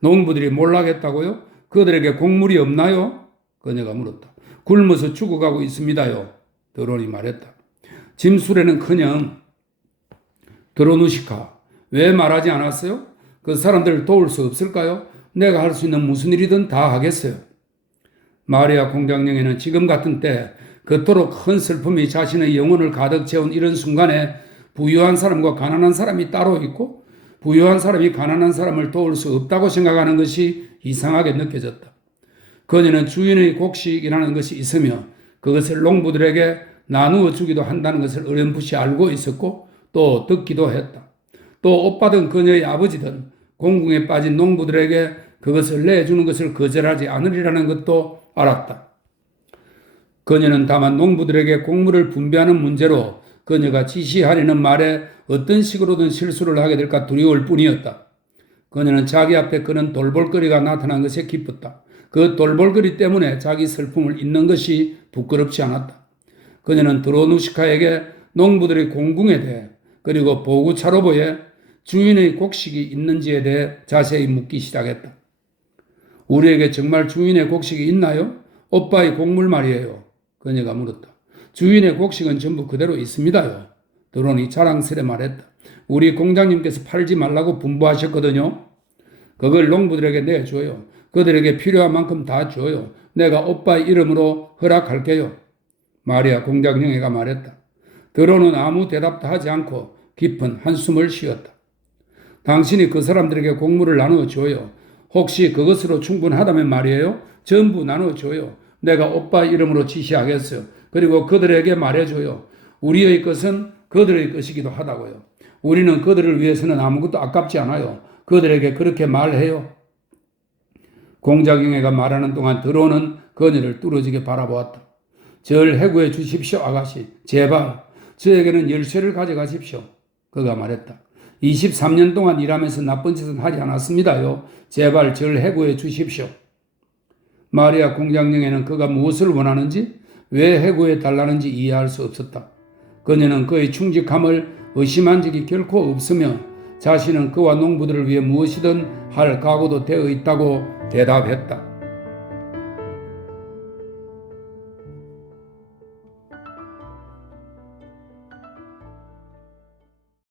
농부들이 몰락했다고요? 그들에게 곡물이 없나요? 그녀가 물었다. 굶어서 죽어가고 있습니다요. 드론이 말했다. 짐술에는커녕 드로누시카, 왜 말하지 않았어요? 그 사람들을 도울 수 없을까요? 내가 할 수 있는 무슨 일이든 다 하겠어요. 마리아 공작 영예는 지금 같은 때 그토록 큰 슬픔이 자신의 영혼을 가득 채운 이런 순간에 부유한 사람과 가난한 사람이 따로 있고 부유한 사람이 가난한 사람을 도울 수 없다고 생각하는 것이 이상하게 느껴졌다. 그녀는 주인의 곡식이라는 것이 있으며 그것을 농부들에게 나누어 주기도 한다는 것을 어렴풋이 알고 있었고 또 듣기도 했다. 또 옷받은 그녀의 아버지든 공궁에 빠진 농부들에게 그것을 내주는 것을 거절하지 않으리라는 것도 알았다. 그녀는 다만 농부들에게 곡물을 분배하는 문제로 그녀가 지시하려는 말에 어떤 식으로든 실수를 하게 될까 두려울 뿐이었다. 그녀는 자기 앞에 그런 돌볼거리가 나타난 것에 기뻤다. 그 돌볼거리 때문에 자기 슬픔을 잊는 것이 부끄럽지 않았다. 그녀는 드로누시카에게 농부들의 공궁에 대해 그리고 보구차로보에 주인의 곡식이 있는지에 대해 자세히 묻기 시작했다. 우리에게 정말 주인의 곡식이 있나요? 오빠의 곡물 말이에요. 그녀가 물었다. 주인의 곡식은 전부 그대로 있습니다요. 드론이 자랑스레 말했다. 우리 공장님께서 팔지 말라고 분부하셨거든요. 그걸 농부들에게 내줘요. 그들에게 필요한 만큼 다 줘요. 내가 오빠의 이름으로 허락할게요. 마리아 공작 영예가 말했다. 드론은 아무 대답도 하지 않고 깊은 한숨을 쉬었다. 당신이 그 사람들에게 곡물을 나누어 줘요. 혹시 그것으로 충분하다면 말이에요. 전부 나누어 줘요. 내가 오빠 이름으로 지시하겠어요. 그리고 그들에게 말해줘요. 우리의 것은 그들의 것이기도 하다고요. 우리는 그들을 위해서는 아무것도 아깝지 않아요. 그들에게 그렇게 말해요. 공작 영예가 말하는 동안 드론은 그녀를 뚫어지게 바라보았다. 절 해구해 주십시오, 아가씨. 제발 저에게는 열쇠를 가져가십시오. 그가 말했다. 23년 동안 일하면서 나쁜 짓은 하지 않았습니다요. 제발 절 해구해 주십시오. 마리아 공작 영예는 그가 무엇을 원하는지 왜 해고해 달라는지 이해할 수 없었다. 그녀는 그의 충직함을 의심한 적이 결코 없으며 자신은 그와 농부들을 위해 무엇이든 할 각오도 되어 있다고 대답했다.